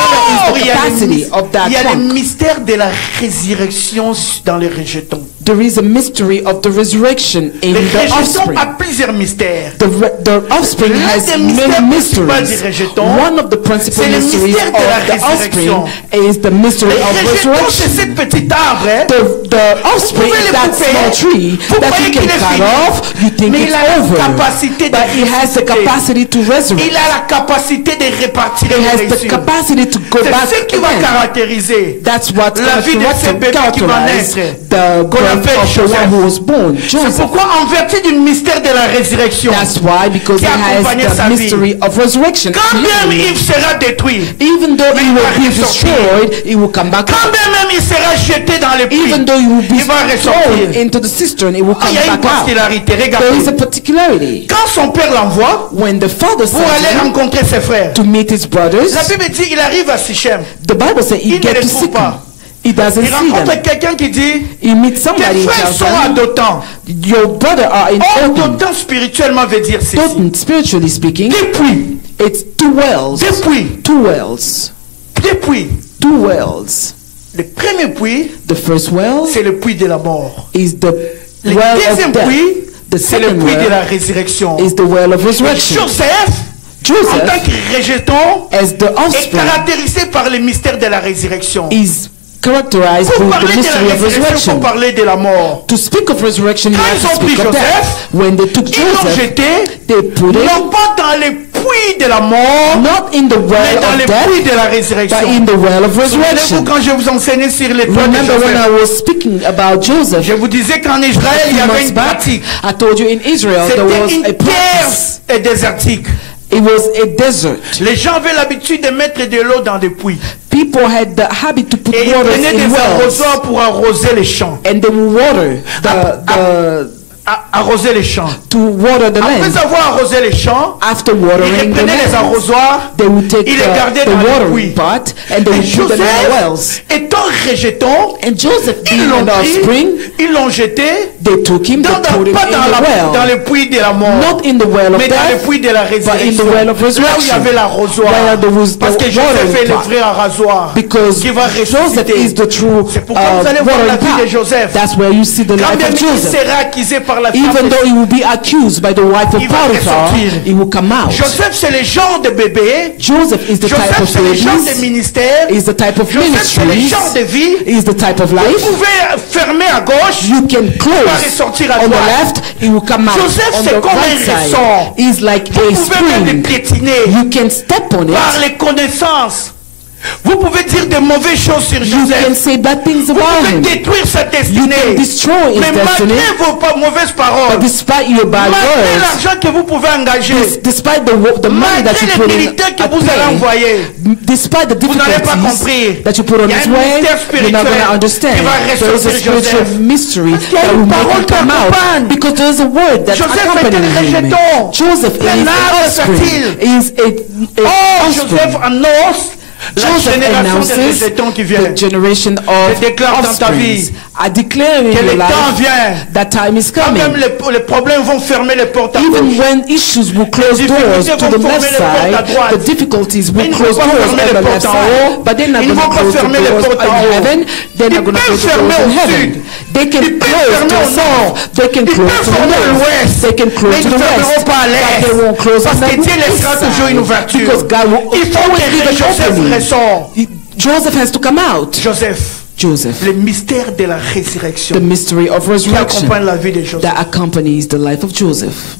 Or, is il the y a capacity of that il y a le trunk. mystère de la résurrection dans les rejetons. There is a mystery of the resurrection in Les the rejetons offspring. a plusieurs mystères. The offspring L'un has des many mystères principaux mysteries. du rejeton, One of the principal c'est le mysteries mystère de la of the offspring résurrection. is the mystery Les of rejetons, c'est resurrection. cet petit arbre. Hein. The offspring Vous pouvez is le that couper. small tree Vous that croyez you can qu'il est cut fini. off, you think Mais it's il a la over. capacité de But it has the ressusciter. capacity to resurrect. Il a la capacité de répartir et It de has the réussir. capacity to go C'est back ce qui va again. caractériser That's what's la vie de ce bébé qui va characterize naître, the qu'on birth appelle of the Joseph. one who was born, C'est Joseph. pourquoi en vertu du mystère de la résurrection, That's why, because qui he accompagnait has sa the vie. mystery of resurrection. quand même il sera détruit, Even though Mais he il va will be ressortir. destroyed, he will come back quand up. même il sera jeté dans le puits, Even though he will be il va thrown ressortir. into the cistern, he will Il come y a une back out. particularité, There is a regardez. particularity. Quand son père l'envoie When the father pour sent aller him rencontrer ses frères, to meet his brothers, la Bible dit il arrive à Sichem. the Bible says he Il ne gets les to trouve Sichem. pas. He doesn't Il see rencontre them. quelqu'un qui dit He meets tes somebody frères tells sont à them, Dothan. your brother are in Or Dothan. Dothan spirituellement veut dire ceci. Dothan, spiritually speaking, Depuis, it's two wells. depuis, Two wells. depuis. Two wells. Le premier puits, The first well c'est le puits de la mort. is the Le well deuxième of death. puits, The c'est le second puits de la well résurrection. is the well of resurrection. Joseph, en tant Joseph, que rejeton, as the est offspring, caractérisé par le mystère de la résurrection. is characterized Pour with parler the de mystery la of résurrection, il resurrection. faut parler de la mort. To speak of resurrection, you Quand have ils to ont pris speak of Joseph, death. When they took Ils l'ont Joseph, jeté, they put it non pas dans les puits de la mort, not in the mais well dans of les death, puits de la but résurrection. in the well of Souvenez-vous resurrection. quand je vous enseignais sur les toits de Remember when I Joseph, was speaking about Joseph? je vous disais qu'en Israël, il y few avait months une back, pratique. I told you in Israel there was C'était a une practice. terre désertique. It was a desert. Les gens avaient l'habitude de mettre de l'eau dans des puits. People had the habit to put Et ils water prenaient in des wells, arrosoirs pour arroser les champs. and they would water Arroser les champs. to water the Après land. avoir arrosé les champs, After ils watering the reprenaient les land, arrosoirs. they would take Ils les gardaient the dans les watering puits. pot and they Et would put them in the Joseph, wells. étant rejeton, And Joseph, ils being l'ont an pris, offspring, ils l'ont jeté they took him, they put him pas in dans, the dans well, le puits de la mort, not in the well of mais dans le death, puits de la but in résurrection. the well of Là où il y resurrection, avait l'arrosoir. where there was Parce que the Joseph est watering le pot. vrai arrosoir Because qui va Joseph ressusciter. is the true C'est pourquoi vous allez voir la watering vie de pot. Joseph. That's where you see the Quand life bien of il Joseph. sera accusé par la femme Even de- though he will be accused by the wife of Il va Potiphar, ressortir. he will come out. Joseph, c'est le genre de bébé. Joseph is the type Joseph, of c'est le genre de babies, ministère. is the type of Joseph, c'est le ministries, genre de vie. is the type of Vous life. pouvez fermer à gauche. You can va close ressortir à on the droite. left, he will come out Joseph, on c'est the comme right un side. ressort. He's like Vous a pouvez même le spring. piétiner You can step on par it les connaissances. Vous pouvez dire de mauvaises choses sur You can Joseph. say bad things Vous about pouvez him. détruire sa You destinée. can destroy his Mais destiny. malgré vos mauvaises paroles, But despite your bad malgré words, l'argent que vous pouvez engager, despite the money that malgré you les put in militaires que at vous allez play, envoyer, despite the vous n'allez pas difficulties comprendre. that you put on Il y a his un way, mystère you're not going to spirituel understand. qui va There is a ressortir spiritual Joseph. mystery Parce qu'il y a that une will make parole it qui come out. accompagne. Because there is a word that's Joseph est un accompanying him. rejeton. Joseph is Un an arbre offspring. fertile. Is a Oh, offspring. Joseph annonce la Joseph génération des announces rejetons qui the viennent. generation of Je déclare dans ta vie offsprings. I declare in que your le temps life vient. that time is Quand coming. même les problèmes vont fermer les portes à Even gauche. when issues will close Les doors difficultés to vont the fermer left les portes à side, droite. the difficulties Ils will ne close vont pas doors fermer on les the left portes en side, haut. but they're not Ils going ne to vont pas close the fermer les doors portes in en haut. heaven. They're Ils not going to peuvent close the fermer doors in au heaven. sud. They can Ils peuvent close fermer to au the nord. south. They can Ils close peuvent to the fermer à west. l'ouest. They can Mais close ils to ne the fermeront west. pas à But l'est. they won't close Parce on que the Dieu laissera east toujours une side. ouverture. Because God will Il faut always que leave an Joseph opening. ressort. Joseph has to come out. Joseph, Le mystère de la the résurrection mystery of qui resurrection accompagne la vie de Joseph. that accompanies the life of Joseph.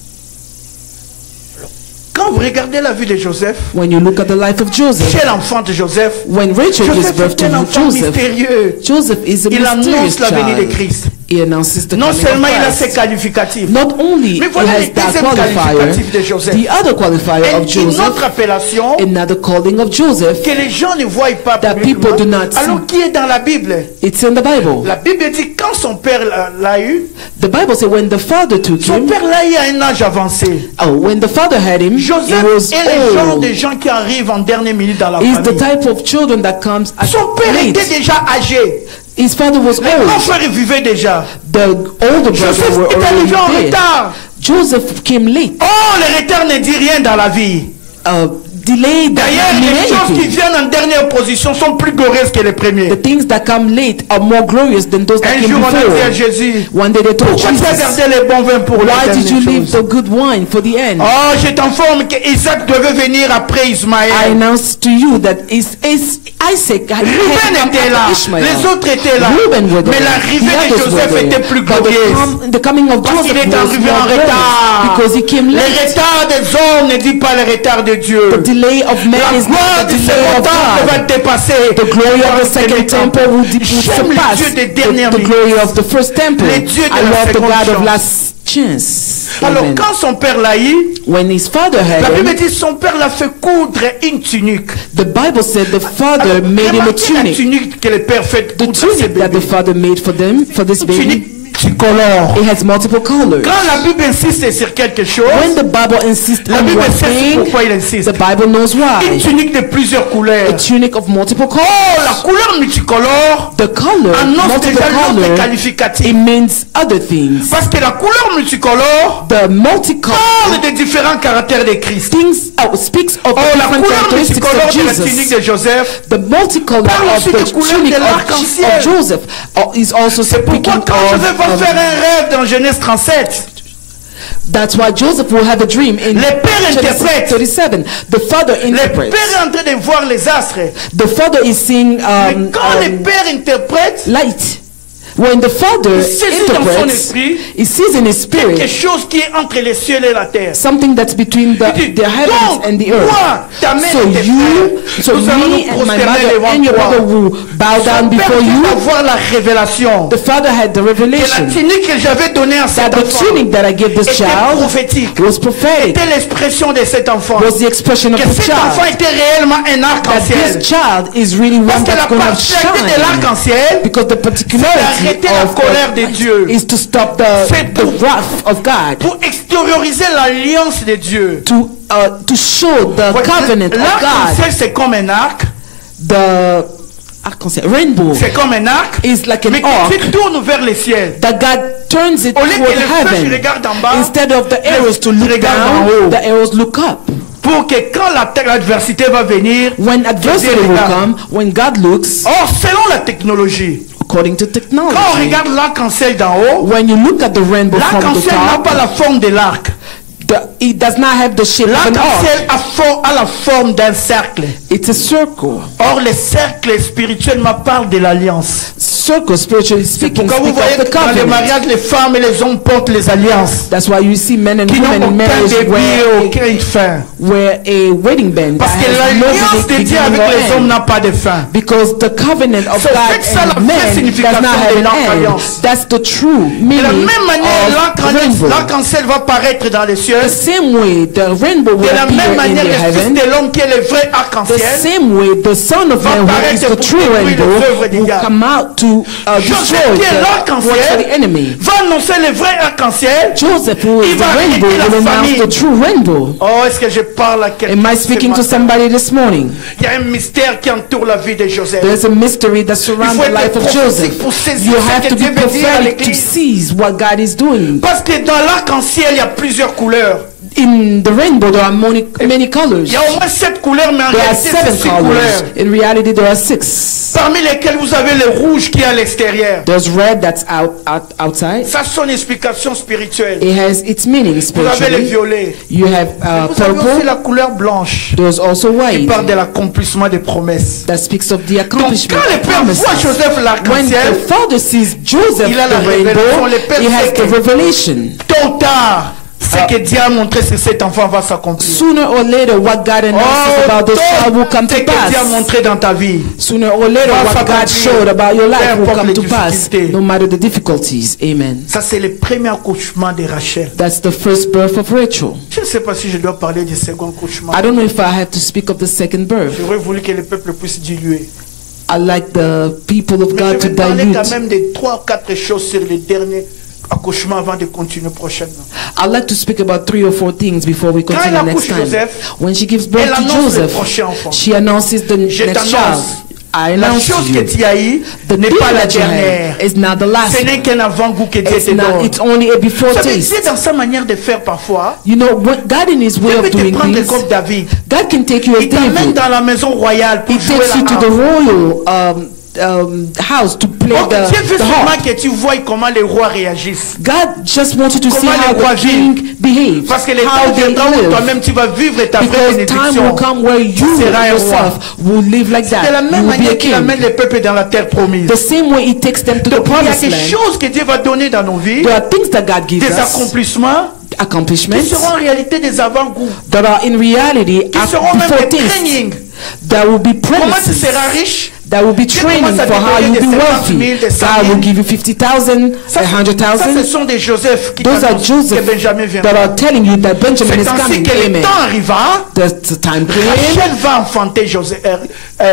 Quand vous regardez la vie de Joseph, When you look at the life of Joseph, chez l'enfant de Joseph, when Rachel gives Joseph birth est to un enfant Joseph, mystérieux. Joseph is a Il mysterious annonce la venue de child. Christ. He announces the Non coming seulement of il a Christ. ses qualificatifs, Not only mais he voilà has le that deuxième qualifier, qualificatif de Joseph. the other qualifier of Une Joseph, autre appellation another calling of Joseph, que les gens ne voient pas that publiquement. people do not see. Alors qui est dans la Bible? it's in the Bible. La Bible dit quand son père l'a eu, The Bible says when the father took son him, père l'a eu à un âge avancé. when the father had him, he Joseph was est le genre old. de gens qui arrivent en dernière minute dans la He's the famille. type of children that comes at Son père était late. déjà âgé. His father was Les grands old. frères vivaient déjà. The older brothers Joseph were est arrivé en already dead. retard. Joseph came late. Oh, le retard ne dit rien dans la vie. Delayed that D'ailleurs, didn't mean les choses qui anything. viennent en dernière position sont plus glorieuses que les premiers. The things that come late are more glorious than those that Un came jour, on a dit à before. Jésus, One day they told pourquoi tu as Jesus, gardé les bons vins pour les why did you dernières leave choses? the good wine for the end? Oh, je t'informe qu'Isaac devait venir après I Ismaël. announce to you that Isaac had Reuben come était là, after Ishmael. les autres étaient là. Reuben were there. Mais l'arrivée The de others Joseph were there. était plus But glorieuse. the coming of Parce qu'il Joseph est was arrivé more en glorious retard. because he came Le late. retard des hommes ne dit pas le retard de Dieu. The delay of man La is gloire not the du delay second of temple va God. dépasser. The glory of the second temple will J'aime le surpass Dieu des dernières the minutes. glory of the first temple. Le Dieu de I la love the seconde God of chance. last chance. Alors Amen. quand son père l'a eu, When his father la had Bible him, dit son père l'a fait coudre une tunique. the Bible said the father Alors, made him a remarquez la tunic. tunique que le père fait The coudre à ses tunic that the bébés. father made for them, for this Une baby, tunique multicolore. it has multiple colors. Quand la Bible insiste sur quelque chose, When the Bible insists la on Bible one sait thing, pourquoi il insiste. the Bible knows Une why. tunique de plusieurs couleurs. A tunic of multiple Oh, colors. la couleur multicolore The color, annonce multiple déjà l'autre color, qualificatif. it means other things. Parce que la couleur multicolore The multicolor parle des différents caractères de Christ. things speaks of Oh, the la different couleur characteristics multicolore of de la tunique Jesus. de Joseph. The multicolor Parle of aussi the des couleurs tunic de of l'arc-en-ciel. Joseph is also C'est speaking pourquoi quand Joseph va faire un rêve dans Genèse 37, that's why Joseph will have a dream in les pères Genesis interprètent. 37. The father Le interprets. père est en train de voir les astres. The father is seeing Mais quand le père interprète, light. When the father il saisit dans son interprets, esprit he sees in his quelque spirit chose qui est entre les cieux et la terre. something that's between Il dit, the heavens donc, and the earth. moi, ta mère So et tes frères, so nous allons me nous and my prosterner mother devant and your toi. brother will bow down Son père before vient you. d'avoir la révélation The father had the que la revelation tunique que j'avais donnée à that cet the enfant tunic that I gave this était child prophétique. was prophetic, C'était l'expression de cet enfant. was the expression of Que the cet enfant child. était réellement un That arc-en-ciel. this child is really Parce one que la that's going to particularité de shine. l'arc-en-ciel, Because the particularity arrêter la of colère de Dieu. is to stop C'est the wrath of God, pour extérioriser l'alliance de Dieu. to show the covenant of God. L'arc-en-ciel, c'est comme un arc. The arc-en-ciel, rainbow C'est comme un arc. is like an Mais arc que tu tournes vers le ciel. that God turns it Au lieu toward que les flèches heaven. regardent en bas, Instead of the arrows to look regarde en down, haut. the arrows look up. pour que quand l'adversité va venir, When adversity Dieu will regarde. come, when God looks, Or, selon la technologie, according to quand on technology, regarde l'arc-en-ciel d'en haut, when you look at the rainbow from the l'arc-en-ciel n'a pas top, la forme de l'arc. it does not have the shape of an L'arc-en-ciel arc. a la forme d'un cercle. It's a circle. Or, le cercle spirituellement parle de l'alliance. Circle, spiritually speaking, Pourquoi vous speak voyez of the que dans les covenant. mariages, les femmes et les hommes portent les alliances That's why you see men and qui women n'ont in aucun marriage début, aucun fin. wear a wedding band that Parce que has no l'alliance de Dieu beginning avec or les hommes end. n'a pas de fin. Because the covenant of Ça fait God que ça, la and vraie man does signification not de have an l'arc-alliance. end. That's the true De meaning la même manière, of rainbow. l'arc-en-ciel va paraître dans les cieux. The same way the rainbow will De la même appear in manière, the le Fils heaven. de l'homme qui est le vrai The arc-en-ciel. same way the Son of va Man, who is paraître the pour true détruire les œuvres rainbow, des will diables. come out to destroy Joseph qui est the works of the l'arc-en-ciel enemy. va annoncer le vrai arc-en-ciel. Joseph, who Il is the va rainbow, arrêter la will announce famille. the true rainbow. Oh, est-ce que je parle à quelqu'un? Am I ce speaking to matin? somebody this morning? Il y a un mystère qui entoure la vie de Joseph. There's a mystery that surrounds Il faut the life être of prophétique Joseph. pour saisir You ce have que to Dieu be veut dire à prophetic to l'église. seize what God is doing. Parce que dans l'arc-en-ciel, il y a plusieurs couleurs. In the rainbow, there are many colors. Il y a au moins 7 couleurs, mais en There are réalité, c'est 7 6 colors. couleurs. In reality, there are 6. Parmi lesquelles vous avez le rouge qui est à l'extérieur. There's red that's outside. Ça, c'est une explication spirituelle. It has its meaning Vous avez le spiritually. violet. You have Vous avez aussi purple. la couleur blanche There's also qui white parle de l'accomplissement des promesses. that speaks of the Donc, accomplishment quand le of Père promises. voit Joseph When l'arc-en-ciel, the father sees Joseph il a la the révélation. rainbow, Le Père he has sait the que- revelation. tôt ou tard, ce que Dieu a montré sur cet enfant va s'accomplir. Sooner or later, what God announces about this child will come ce to que Dieu a pass. montré dans ta vie. Sooner or later, Va what God s'accomplir. showed about your Peu life will importe come les to pass, difficultés. no matter the difficulties. Amen. Ça, c'est le premier accouchement de Rachel. That's the first birth of Rachel. Je ne sais pas si je dois parler du second accouchement. I don't know if I have to speak of the second birth. J'aurais voulu que le peuple puisse diluer. I like the people of Mais God je to vais parler quand dilute. même de 3 ou 4 choses sur le dernier accouchement avant de continuer prochainement. I'd like to speak about 3 or 4 things before we elle continue accouche next time. Joseph, When she gives elle birth to annonce le Joseph, prochain enfant. she announces the Je next t'annonce, child. I la announce chose to que you, tu as eue the n'est deal pas la that you dernière. have is not the last Ce n'est one. qu'un avant-goût que Dieu It's te not. donne. It's only a before Vous savez, taste. Dieu, dans sa manière de faire parfois, You know what God in His way Dieu of peut te doing prendre things. comme David. God can take you as Il t'amène David. dans la maison royale pour He jouer takes you to la the harpe. royal house to play Donc Dieu veut the seulement harp. que tu vois comment les rois réagissent. God just wants you to see Comment how les rois the king behaves, Parce que les how temps they viendra où live. toi-même tu vas vivre ta vraie Because time bénédiction. will come where you seras un roi. yourself will live like De la that. même You will be a manière qu'il king. amène les peuples dans la terre promise. The same way He takes them to the Donc il y a promised des land. choses que Dieu va donner dans nos vies, There are things that God gives des us, accomplissements qui accomplishments, seront en réalité des avant-goûts, that are in reality qui seront même before des taste. trainings. That will be Comment tu promises. seras riche? That will be Dieu training commence à for te how donner you'll des be 50 000, wealthy. des 100 God 000. will give you 50,000, Ça, ce 100,000. sont des Joseph qui Those are t'annoncent que Joseph Benjamin viendra. that are telling you that Benjamin C'est is ainsi coming. que le Amen. temps arriva. The time came. Rachel va enfanter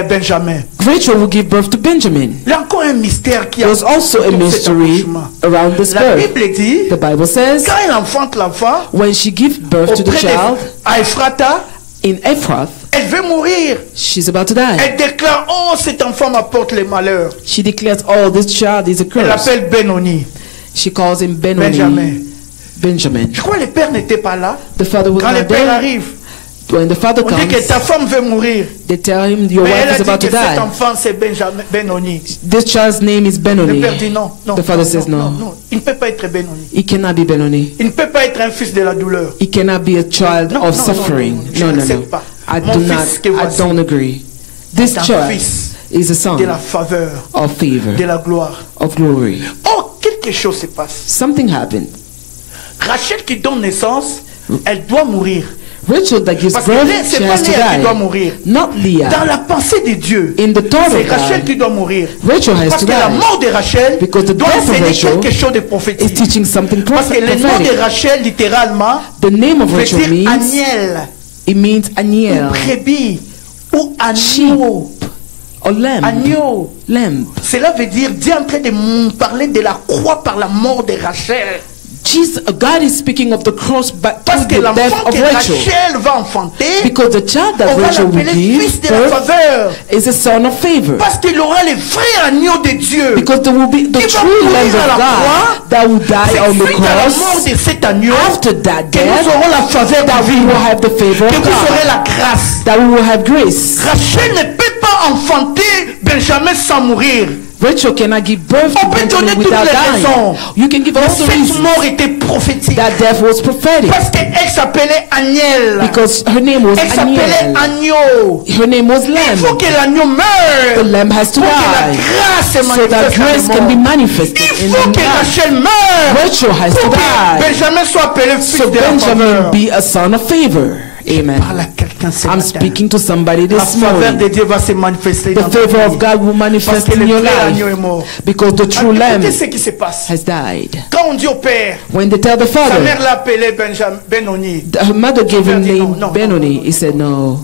Benjamin. Rachel will give birth to Benjamin. Il y a encore un mystère qui a There's also a autour de cet mystery accouchement. around this La birth. Bible dit, The Bible says, quand elle enfante l'enfant, when she gives birth to the auprès child à Ephrata, in Ephrath, elle veut mourir. she's about to die. Elle déclare, oh, cet enfant m'apporte les malheurs. She declares, oh, this child is a Elle curse. l'appelle Benoni. She calls him Benoni. Benjamin. Je crois que le père n'était pas là. The father was Quand le not père there. arrive, When the father on dit que comes, ta femme veut mourir. they tell him your Mais elle wife a is about dit to que cet die. enfant c'est Benoni. This child's name is Le Benoni. père dit non, non. The father non, says non, no. non, non. Il ne peut pas être Benoni. He cannot be Benoni. Il ne peut pas être un fils de la douleur. He cannot be a child Non, of non, suffering. non, non, je No, no, no. n'accepte pas. I Mon do fils not. que I voici don't agree. This est un child fils is a son de la faveur, of favor, de la gloire. of glory. Oh, quelque chose se passe. Something happened. Rachel qui donne naissance, elle doit mourir. Rachel that gives Parce que birth, Léa, she c'est pas has to Léa qui doit die. mourir. Not Dans Leah. la pensée de Dieu, In the thought c'est of Rachel God, qui doit mourir. Rachel has Parce to que la die. mort de Rachel Because the doit death of enseigner Rachel quelque chose de is prophétique. teaching something Parce que le nom de prophetic. Rachel, littéralement, The name of veut Rachel dire means, agnelle, it means ou Aniel, brebis, ou sheep, agneau. or lamb. Agneau. Lamb. Cela veut dire Dieu est en train de parler de la croix par la mort de Rachel. Jesus, God is speaking of the cross but Parce through que the death l'enfant of que Rachel. Rachel va enfanter, Because the child that on va Rachel will l'appeler fils give de la birth faveur. is a son of favor. Parce qu'il aura le vrai agneau de Dieu. Because there will be the Qui va true mourir Lamb à la of croix. God that will die C'est on the suite à la mort cross. de cet agneau After that que nous death, aurons la faveur that we will divine, have the favor que of vous aurez God, la grâce. that we will have grace. Rachel ne peut pas enfanter Benjamin sans mourir. Rachel cannot give birth to On peut donner Benjamin toutes without les raisons. dying. You can give all the Cette reasons. mort était prophétique. That death was prophetic. Parce qu'elle s'appelait Agnel. Because her name was Elle s'appelait Aniel. Agneau. Her name was Il faut Lamb. que l'agneau meure. The lamb has to Pour que la die. grâce se So that manifeste grace dans can le be monde. manifested Il in faut the que life. Rachel meure. Rachel has Pour to que die. Benjamin soit appelé fils So de la Benjamin faveur. be a son of favor. Amen. Parle à quelqu'un ce I'm matin. speaking to somebody La this faveur de morning. Dieu va se manifester The dans ta favor of vie. God will Parce manifest que in le your vrai agneau est life. mort. Because the true lamb Écoutez ce qui se passe. has died. Quand on dit au père, When they tell the sa father, mère l'a appelé Benoni. her mother gave him Son père dit name non, Benoni. He said, no,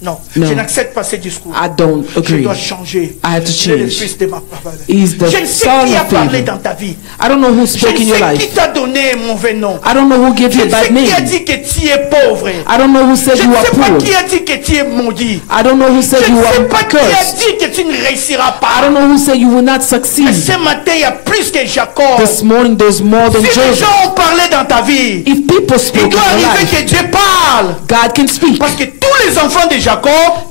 Non, No. je n'accepte pas ce discours. I don't Je agree. dois changer. I have to Il est le change. fils de ma faveur. He's the Je ne sais son qui a of parlé favor. dans ta vie. I don't know who Je spoke ne in your sais qui life. t'a donné un mauvais nom. I don't know who gave Je you a ne sais bad qui a name. dit que tu es pauvre. I don't know who said Je you ne are sais pas poor. qui a dit que tu es maudit. I don't know who said Je you ne sais are pas qui a cursed. dit que tu ne réussiras I pas. don't know who said you will not Mais succeed. ce matin, il y a plus que Jacob. This morning there's more than Si les Joseph. gens ont parlé dans ta vie, If people il speak in doit your arriver life, que Dieu parle. God can speak. Parce que tous les enfants de Jacob,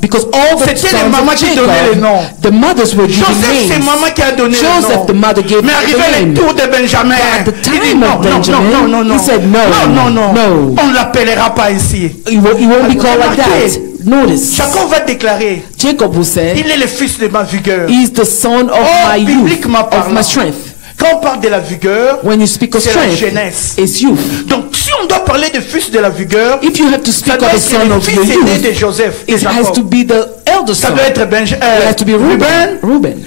Because all the c'était les sons mamans of qui donnaient les noms. Jacob, the mothers were giving Joseph, c'est names. maman qui a donné le nom. Joseph, the mother gave Mais the arrivé le name. tour de Benjamin, At the il dit time non, of non, Benjamin, non, non, non, he said no, non, non, no. on ne l'appellera pas ainsi. It won't be called like Remarquez. that. Notice, Jacob va déclarer, Jacob will say, il est le fils de ma vigueur. he's the son of Oh, my youth, bibliquement of parlant. my strength. Quand on parle de la vigueur, When you speak of c'est la strength, jeunesse. it's youth. Donc si on doit parler de fils de la vigueur, If you have to ça speak doit of the être son le of fils your aîné de youth, Joseph et it has to Jacob. be the elder Ça son. doit être It has to be Ruben, Reuben,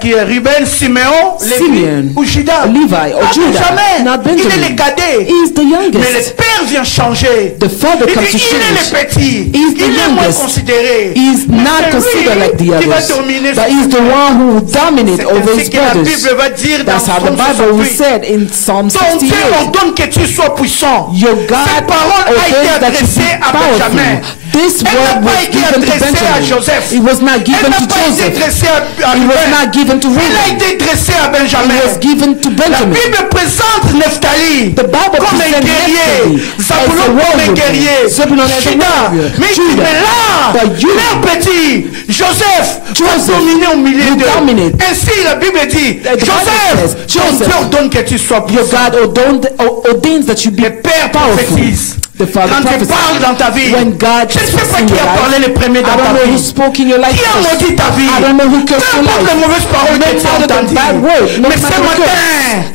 qui est Ruben, Simeon, Lévi Simeon, ou Judas. Levi, or Pas Judah, Benjamin. not Il est Benjamin. le cadet. He's the Mais le youngest. père vient changer. The father Il comes dit, to il est le change. petit. He's the Il est moins youngest. considéré. He's Mais not c'est considered lui like the qui va others, dominer but son he's the frère. one who will dominate C'est over ainsi his que la brothers. Bible va dire dans That's how the Psaume Bible will 68. said in Psalm Ton Dieu 68. ordonne que tu sois puissant. Your God Cette parole a été orders that you adressée be à Benjamin. powerful. This Elle word n'a pas was été given to adressée à Benjamin. Joseph. It was not Elle given n'a to pas été Joseph. adressée à It was Ruben. not given to Elle a Reuben. été adressée à It Benjamin. was given to La Benjamin. Bible présente Nephtali The Bible comme un presents guerrier, Nephtali as a Zabulon comme un warrior, guerrier, Zebulun as a Judas. warrior, Mais Judah. là, But you, leur petit, Joseph, Joseph, va dominer au milieu will d'eux. dominate. Ainsi, la Bible dit, The Bible Joseph, says, ton Joseph, Dieu ordonne que tu sois your puissant. God ordains that you be Le Père powerful. prophétise. The Father Quand il parle dans ta vie, when God je ne sais speaks pas in qui your a parlé life. le premier I dans don't ta know who vie. spoke in your life Qui a first. maudit ta vie? I don't know who cursed Peu your importe les life. mauvaises paroles que No tu as matter the entendues. bad word, no Mais ce matter the matin,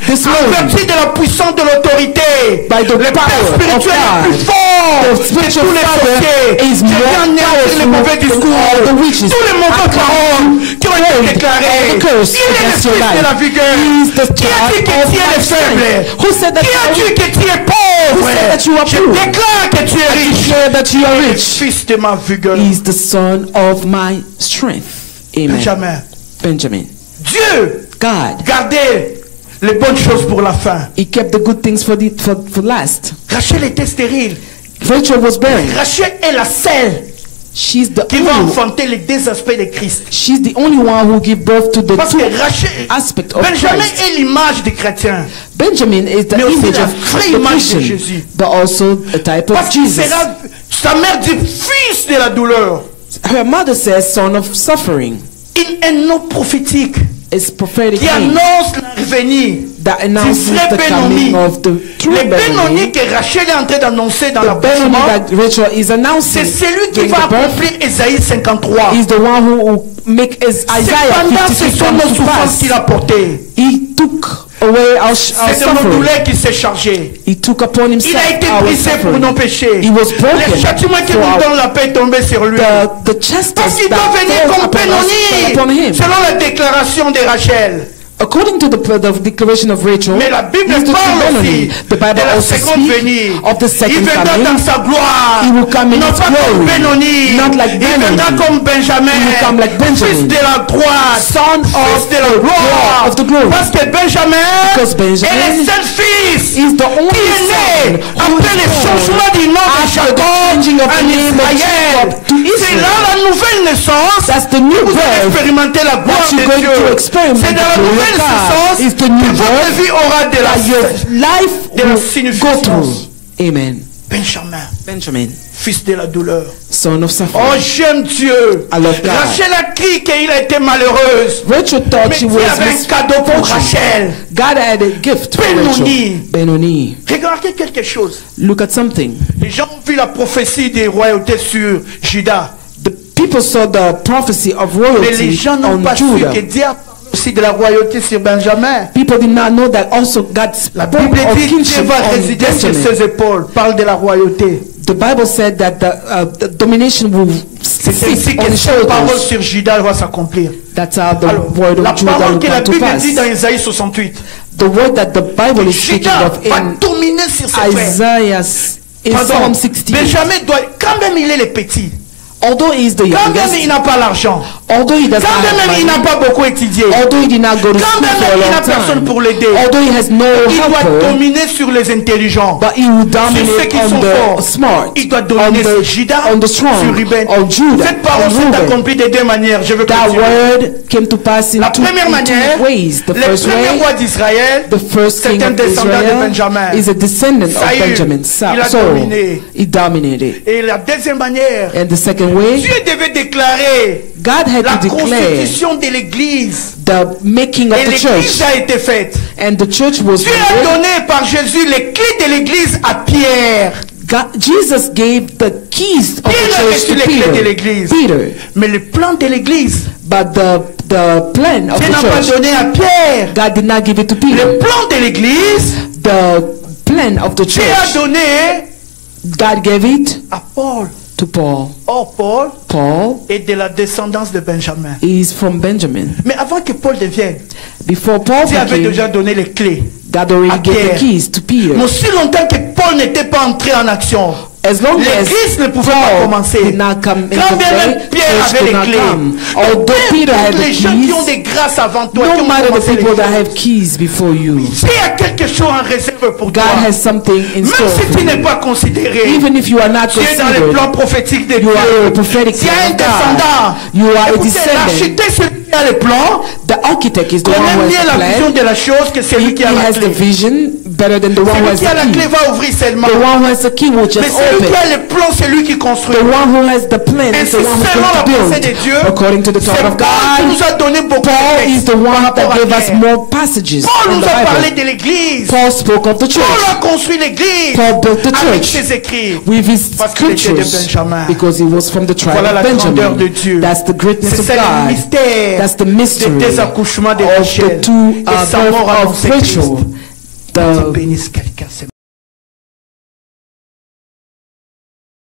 This en morning, vertu de la puissance de l'autorité, by the le Père power of spirituel est God, plus fort the que spiritual tous les Father sorciers. is Je more viens anéantir les powerful mauvais than discours, all the witches. tous les mauvais I come paroles qui ont été all déclarées. the curse Il est le against your fils de life. la vigueur. He is the Qui a dit que child tu es of le my faible? strength. Who said that Qui a dit you que tu es pauvre? Who said that you are Je poor? déclare que tu es riche. declare that you are rich? Fils de ma vigueur. He is the son of my strength. Amen. Benjamin. Benjamin. Dieu God. gardait les bonnes choses pour la fin. He kept the good things for last. Rachel était stérile. Rachel was barren. Rachel est la seule She's the qui va only. enfanter les deux aspects de Christ. She's the only one who gave birth to the Parce two que Rachel, aspects of Benjamin Christ. est l'image des chrétiens. Benjamin is the Mais aussi image la of vraie the image de Christian, Jésus. but also a type Parce of qu'il Jesus. sera, sa mère dit fils de la douleur. Her mother says son of suffering. Un nom prophétique It's prophetic qui name annonce la venue that du announces frère the coming Benoni. of the true Le Benoni. Benoni que Rachel est en train d'annoncer dans The Benoni l'accouchement, that Rachel is c'est announcing celui qui during va the birth accomplir Ésaïe 53. is the one who will make C'est Isaiah pendant 53 ce sont come nos to souffrances pass. qu'il a portées. He took away our C'est de nos suffering. douleurs qu'il s'est chargé. He took upon Il himself a été our brisé pour suffering. nos péchés. He was broken Le châtiment qui for nous our- donne la paix est tombé sur lui. The Parce chastisement qu'il doit that venir falls comme upon us fell upon Benoni, him. selon la déclaration de Rachel. According to the declaration of Rachel, Mais la Bible he's the parle true aussi Benoni. The de Bible la also seconde venue. speaks of the Il second viendra coming. dans sa gloire. He will come in Non his pas comme glory. Benoni. Not like Il viendra Benoni. comme Benjamin. He will come like Benjamin. Fils de la droite. Son Fils of de la gloire. of the glory. Parce que Benjamin Because Benjamin est le seul fils is the qui only est né son who après le is born changement du nom de after Jacob the changing of en the name of Israël. Jacob to C'est Israel. là la nouvelle naissance. That's the new Vous allez birth expérimenter la gloire that de you're going Dieu. to experiment. C'est dans la The glory of nouvelle God naissance is the que new votre birth vie aura de la that your life de la will go signification. through. Amen. Benjamin, fils de la douleur. son of Oh, suffering. j'aime Dieu. I love God. Rachel a crié qu'elle a été malheureuse. Rachel thought Mais she Dieu was avait un cadeau pour misfortune. Rachel. God had a gift for Benoni. Rachel. Benoni. Regardez quelque chose. Look at something. Les gens ont vu la prophétie des royautés sur Juda. The people saw the prophecy of Mais les royalty gens n'ont on pas su Judah. que Dieu a parlé aussi de la royauté sur Benjamin. People did not know that also God La spoke Bible of dit que Dieu kingship va on résider sur Benjamin. ses épaules. Parle de la royauté. The Bible said that the domination will C'est ainsi sit que on his cette parole shoulders. sur Juda va s'accomplir. That's how the Alors, word la of Judah parole will que la come to Bible pass. dit dans Isaïe 68. The word that the Bible is speaking Juda of va in dominer sur ses frères. Isaiah, in Pardon, Psalm 60. Benjamin doit, quand même il est le petit, Although he is the quand même il youngest, n'a pas l'argent, although he does quand not même have il n'a money, pas beaucoup étudié, although he did not go to quand school même for a il n'a long personne time, pour l'aider, although he has no il doit helper, dominer sur les intelligents, but he will sur ceux dominate qui on sont the forts. smart, Il doit on dominer sur the, Juda, on the sur strong, Ruben. on Judah, Cette parole on s'est Reuben. accomplie de deux manières. Je veux That continuer. word came to pass in La two première manière, ways. The les first premiers way, rois d'Israël, the first c'est king un of descendant de Israel Benjamin. is a descendant of Saül, Benjamin. il a Saul, dominé. he dominated. Et la deuxième manière, And the second way, Dieu devait déclarer God had la to declare constitution de l'église. the making of Et the l'église church, a été faite. and the church was Dieu a founded. donné par Jésus les clés de l'église à Pierre. Jesus gave the keys of Pierre the a church reçu to les clés de Peter. l'église. Peter, Mais le plan de l'église, but the plan of Dieu the n'a pas church, donné à Pierre. God did not give it to Le Peter. plan de l'église, The plan of the Dieu a church, donné God gave it à Paul. to Paul. Or, Paul Paul est de la descendance de Benjamin. is from Benjamin. Mais avant que Paul devienne, Before Paul Dieu avait became, déjà donné les clés. God already à gave Pierre. the keys to Peter. Mais aussi longtemps que Paul n'était pas entré en action, As long as l'église ne pouvait pas Paul commencer. did not come into Quand bien play, même Pierre church avait could les not clés. come. Although Peter had Les the gens qui ont keys, des grâces avant toi, qui no ont matter the commencé les people that choses, have keys before you, Dieu a quelque chose en réserve pour toi. God has something in Même store si for tu n'es you. pas considéré, Even if you are not tu es dans les considered, plans prophétiques de you are a Dieu. prophetic Tu es un son of God. descendant. You are a Écoutez, descendant. l'architecte, c'est lui qui a les plans. The architect is the one Connaît who mieux has la the vision plan. de la chose que celui He qui a la has the clé. vision better than the one who Celui has qui a la the clé key. va ouvrir seulement. The one who has the key will Mais just celui qui open. a les plans, c'est lui qui construit. The one who has the plan is Ainsi, the one who's selon la going pensée to de Dieu, build. According to the c'est thought of Paul qui God, nous a donné beaucoup Paul de is textes the one par that rapport à gave us Pierre. more passages Paul in nous the a parlé Bible. de l'église. Paul spoke of the Paul church a construit l'église Paul built the avec church ses écrits. with his Parce qu'il était de scriptures Benjamin. because he was from the tribe Voilà la of grandeur de Benjamin. Dieu. That's the greatness C'est of ça le God. mystère That's the des mystery deux accouchements de of Rachel the two et sa mort birth of annoncée Christ. Rachel. Dieu The bénisse quelqu'un ce